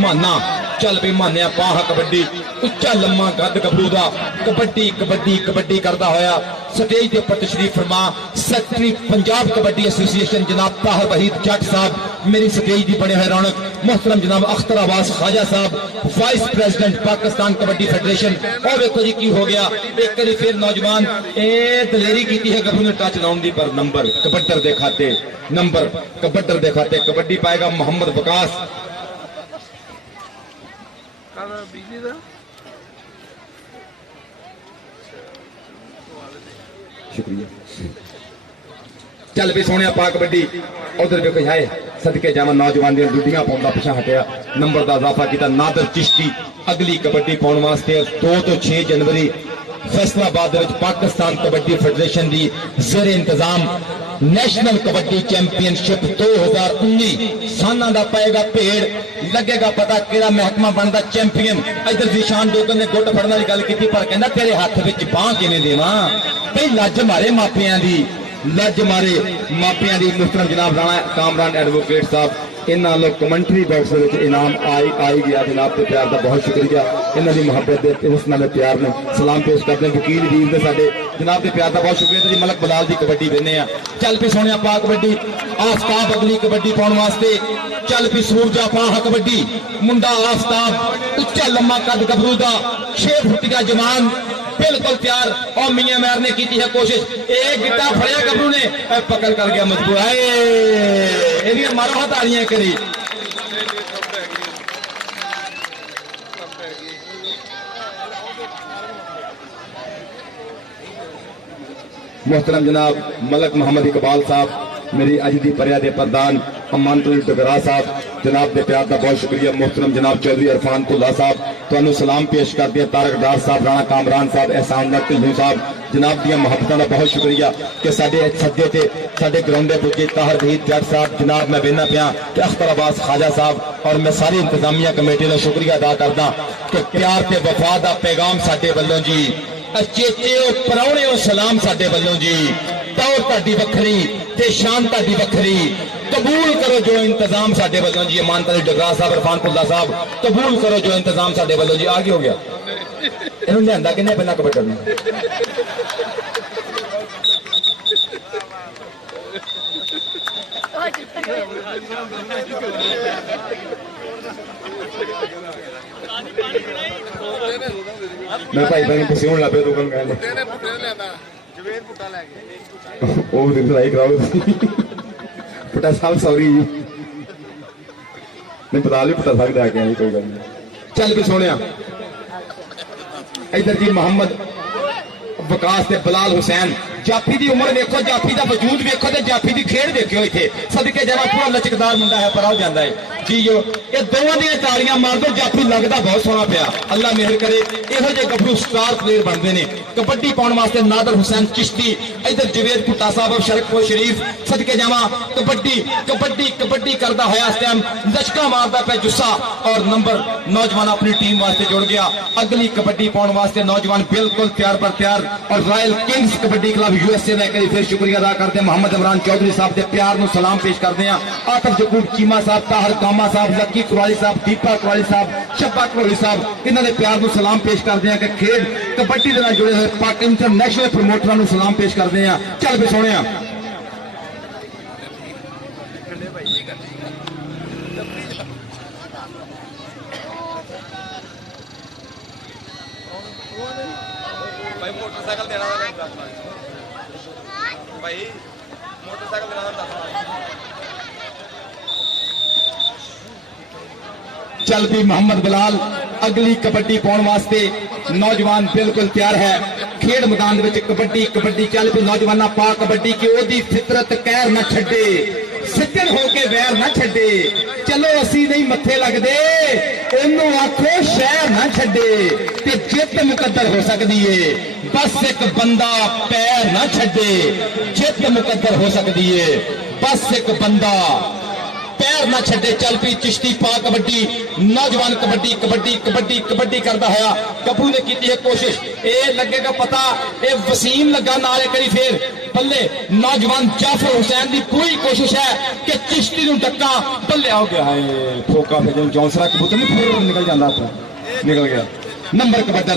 माना चल भी मानिया पाह कबड्डी उच्चा लम्मा कद गबरू का कबड्डी कबड्डी कबड्डी करता होया स्टेज के ऊपर तशरीफ फरमा सैकटरी पंजाब कबड्डी एसोसिएशन जनाब ताहिर वहीद जट साहब मेरी स्टेज की बने हुए रौनक मोहतरम जनाब Akhtar Abbas Khwaja Sahab vice president Pakistan kabaddi federation और देखो जी की हो गया एक करी फिर नौजवान ए दलेरी की है गबरू ने टच लाउन दी पर नंबर कबड्डर दे खाते नंबर कबड्डर दे खाते कबड्डी पाएगा मोहम्मद वकास शुक्रिया चल भी सोने पा कबड्डी उधर जो कोई है सदके जावा नौजवान दी दुडियां पाउंदा पिछा हटिया नंबर का इजाफा किया नादर चिश्ती अगली कबड्डी पाउण वास्ते 2 तो 6 जनवरी फैसलाबाद पाकिस्तान कबड्डी फेडरेशन की ज़ेर इंतजाम नेशनल कबड्डी चैंपियनशिप 2019 साना का पाएगा भेड़ लगेगा पता केड़ा महकमा बनता चैंपियन इधर जीशान डोगर ने गुट फड़ने की गल की पर कहना तेरे हाथ में बांह किवें देवां भाई लज मारे मापियां दी लज मारे मापियां दी मुहतरम जनाब राणा कामरान एडवोकेट साहब इन्होंने लोग कमेंटरी बॉक्स इनाम आई गया जनाब के प्यार का बहुत शुक्रिया इन्हों की मुहब्बत उस नाल प्यार ने सलाम पेश करते हैं वकील वीर ने साडे जनाब के प्यार का बहुत शुक्रिया जी मलक बलाल की कबड्डी देने चल भी सोने पा कबड्डी आफ्ताब अगली कबड्डी पाने वास्ते चल भी सूरजा पाह कबड्डी मुंडा आफ्ताब उच्चा लम्मा कद गबरू का 6 फुट का जवान बिल्कुल तैयार और मियां मैर ने की है कोशिश एक गिट्टा फड़िया गबरू ने पकड़ कर गया मजबूर है मारो हथाड़ियां करी मोहतरम जनाब मलक मोहम्मद इकबाल साहब मेरी अज की परिया के प्रधान अमानतुल डगरा साहब जनाब के प्यार का बहुत शुक्रिया मोहतरम जनाब चौधरी इरफान भुल्ला साहब तुहानू सलाम पेश करते हैं तारक डार साहब राणा कामरान साहब एहसान ढिल्लों साहब जनाब दी मुहब्बतों का बहुत शुक्रिया कि साडे सज्जे ते साडे ग्राउंडे पुजे ताहिर वहीद जट साहब जनाब मैं बेहना पिया कि अख्तर अब्बास ख्वाजा साहब और मैं सारी इंतजामिया कमेटी का शुक्रिया अदा करदा कि प्यार ते वफा का पैगाम साडे वल्लों जी अचेचे परौने सलाम साडे वल्लों जी तौर ताडी वखरी ते शान ताडी वखरी कबूल करो जो इंतजाम साडे वल्लों जी अमान अली डगरा साहब इरफान भुल्ला साहब कबूल करो जो इंतजाम साडे वल्लों जी आगे हो गया इन्होंने लियांदा किन्ने पहला कबड्डी में मैं भाई बहन पसी होने लगे तो वो भी दिखाई कराओ पुटा साहब सॉरी जी नहीं बता भी पता सकता है कि कोई गल नहीं। चल भी सोने इधर जी मोहम्मद विकास ते बिलाल हुसैन जाफी की उम्र देखो, जाफी का वजूद देखो, तो जाफी की खेड देखो। इतने सदके जरा पूरा लचकदार मुंडा है, पर आ जाता है जी जो ये दोवां दी तालियां मार दो। जाफी लगता बहुत सोहना पिया, अल्लाह मेहर करे इहो जे गभरू स्टार प्लेयर बनते हैं। कबड्डी पाने वास्ते नादर हुसैन चिश्ती, इधर जवेद भुट्टा साहब शरकपुर शरीफ, सदके जावा कबड्डी कबड्डी कबड्डी करता होया इस टाइम लचका मारता पे जुस्सा, और नंबर नौजवान अपनी टीम वास्ते जुड़ गया। अगली कबड्डी पाने वास्ते नौजवान बिल्कुल तैयार पर तैयार, और royal kings kabaddi club USA ने कई फिर शुक्रिया अदा करते हैं मोहम्मद इमरान चौधरी साहब के प्यार ਨੂੰ सलाम पेश करते हैं। आतिफ जकूब चीमा साहब, ताहर कामा साहब, लक्की कुराली साहब, दीपा कुराली साहब, शब्बा कुराली साहब, इन्होंने प्यार ਨੂੰ सलाम पेश करते हैं कि खेड कबड्डी ਦੇ ਨਾਲ जुड़े हुए पाक इंटरनेशनल प्रमोटਰਾਂ ਨੂੰ सलाम पेश करते हैं। चल भी सोने भाई मोटरसाइकिल देना भाई मोटरसाइकिल देना। चल भी मोहम्मद बिलाल अगली कबड्डी पाने वास्ते नौजवान बिल्कुल तैयार है। खेड मैदान में कबड्डी कबड्डी चल भी नौजवाना पा कबड्डी की ओदी फितरत कहर न छड्डे, सज्जन होके वैर न छड्डे। चलो असी नहीं मथे लगदे, ओनू आखो शहर न छड्डे, ते जित मुकद्दर हो सकती है। बस एक बंदा पैर न छड्डे, जित मुकद्दर हो सकती है। बस एक बंदा पैर ना छड्डे। चल पी चिश्ती पा कबड्डी, नौजवान कबड्डी कबड्डी कबड्डी कबड्डी करता होया। गब्बू ने की है कोशिश, ये लगेगा पता ये वसीम लगा नाले करी फिर बल्ले। नौजवान जाफर हुसैन की पूरी कोशिश है कि चिश्ती नूं टक्का बल्ले हो गया है। फोका फिर जौसरा कबूतर नहीं फिर निकल जाता, निकल गया। नंबर कबड्डर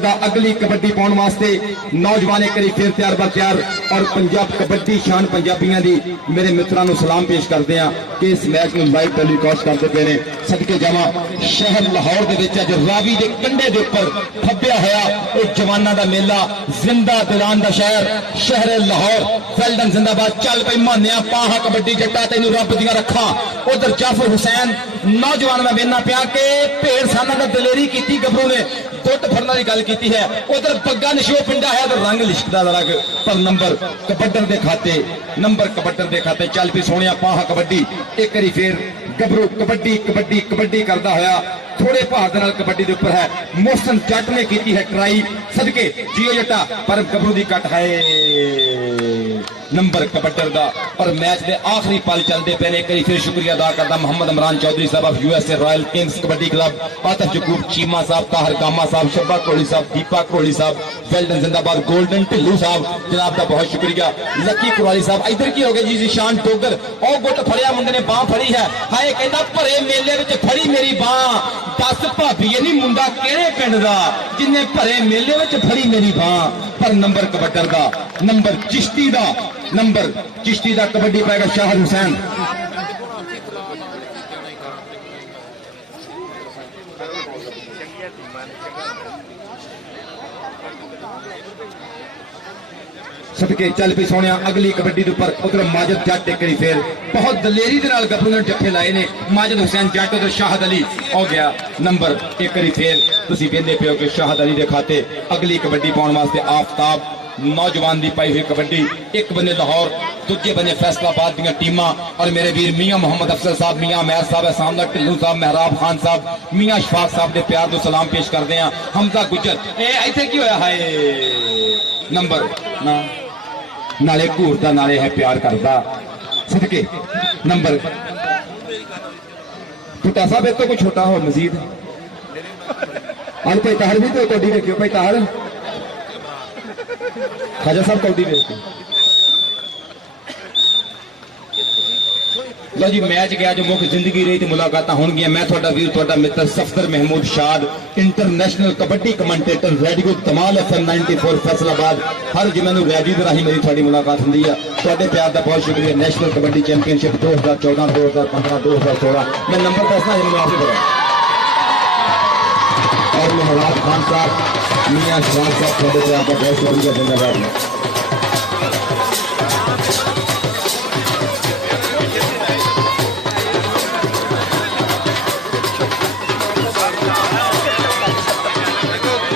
दा अगली कबड्डी पाने वास्ते नौजवान एक फिर तैयार बर तैयार, और पंजाब कबड्डी शान पंजाबियों की मेरे मित्रों को सलाम पेश करते हैं कि इस मैच में लाइव टेलीकास्ट करते पे ने। सदके जावा शहर लाहौर के विच अज रावी के कंढे के उपर खब्बिया होया एक जवाना का मेला, जिंदा दिलान का शहर शहर लाहौर। वेल्डन जिंदाबाद। चल पई मानिया पाहा कबड्डी जट्टा तेन रब दियां रखा। उधर जाफर हुसैन नौजवान में वेना पिया के भेड़ साना का दलेरी की गबरू ने दुट फरना की गल की है। उधर बग्गा नशो पिंडा है तो रंग लिशकदा रंग, पर नंबर कबड्डर के खाते, नंबर कबड्डर के खाते। चल भी सोने पाहा कबड्डी एक बारी फिर गबरू कबड्डी कबड्डी कबड्डी करता होया थोड़े भार दे नाल कबड्डी के उपर है। मोहसन जट ने की है ट्राई, सदके जियो जट्टा, पर गबरू की कट है। नंबर कबड्डर का और मैच के आखिरी पल चलते पे एक बार फिर शुक्रिया अदा करता मोहम्मद इमरान चौधरी साहब of USA, royal kings kabaddi club, Atif Jakub Cheema साहब, ताहर कामा साहब, शब्बा कोहली साहब, दीपा कोहली साहब, वेल्डन जिंदाबाद, गोल्डन ढिल्लू साहब जनाब का बहुत शुक्रिया। लकी कुराली साहब इधर की हो गया जी शान टोगर, और गुट फड़िया मुंडे ने बांह फड़ी है। हाय कहता भरे मेले में फड़ी मेरी बांह, दस भाभी नहीं मुंडा केड़े पिंड दा जिन्हें भरे मेले में फड़ी मेरी बांह। पर नंबर कबड्डर का, नंबर चिश्ती का, नंबर चिश्ती का कबड्डी पाएगा शाहर हुसैन। सदके चल भी सोने अगली कबड्डी के उपर उधर माजिद जट एक बार फिर बहुत दलेरी के नाल गबरू ने जफ्फे लाए ने। माजिद हुसैन जट उधर शाहद अली हो गया नंबर एक बार फिर तुसीं वेंदे पे हो कि शाहद अली के खाते अगली कबड्डी पाने वास्ते आफ्ताब नौजवान की पाई हुई कबड्डी। एक बने लाहौर, दूजे बने फैसलाबाद दी टीमां, और मेरे वीर मियां मोहम्मद अफजल साहब, मियां अमैर साहब, सामना ढिल्लू साहब, मेहराब खान साहब, मियां शफाक साहब के प्यार को सलाम पेश करते हैं। हमजा गुजर इत्थे की होया है नंबर ना नाले घूरदा नाले है प्यार करदा। सदके नंबर भुट्टा साहब एक तो कोई छोटा हो मजीद भाई ताहर भी तो कौडी देखियो भाई ताहर खाजा साहब कौडी देखियो। लो जी मैच गया जो मुख जिंदगी रही तो मुलाकात होंगी। मैं थोड़ा वीर थोड़ा मित्र सफदर महमूद शाद, इंटरनेशनल कबड्डी कमेंटेटर, रेडियो धमाल FM 94 फैसलाबाद। हर जिम्मे रेडियो के राही मेरी थोड़ी मुलाकात होंगी है। थोड़े प्यार का बहुत शुक्रिया। नेशनल कबड्डी चैंपियनशिप 2014, 2015, 2016 मैं नंबर दसना है मुझे पता। और मेहराब खान साहब, मियां शफाक साहब, थोड़े प्यार का बहुत शुक्रिया। धन्यवाद।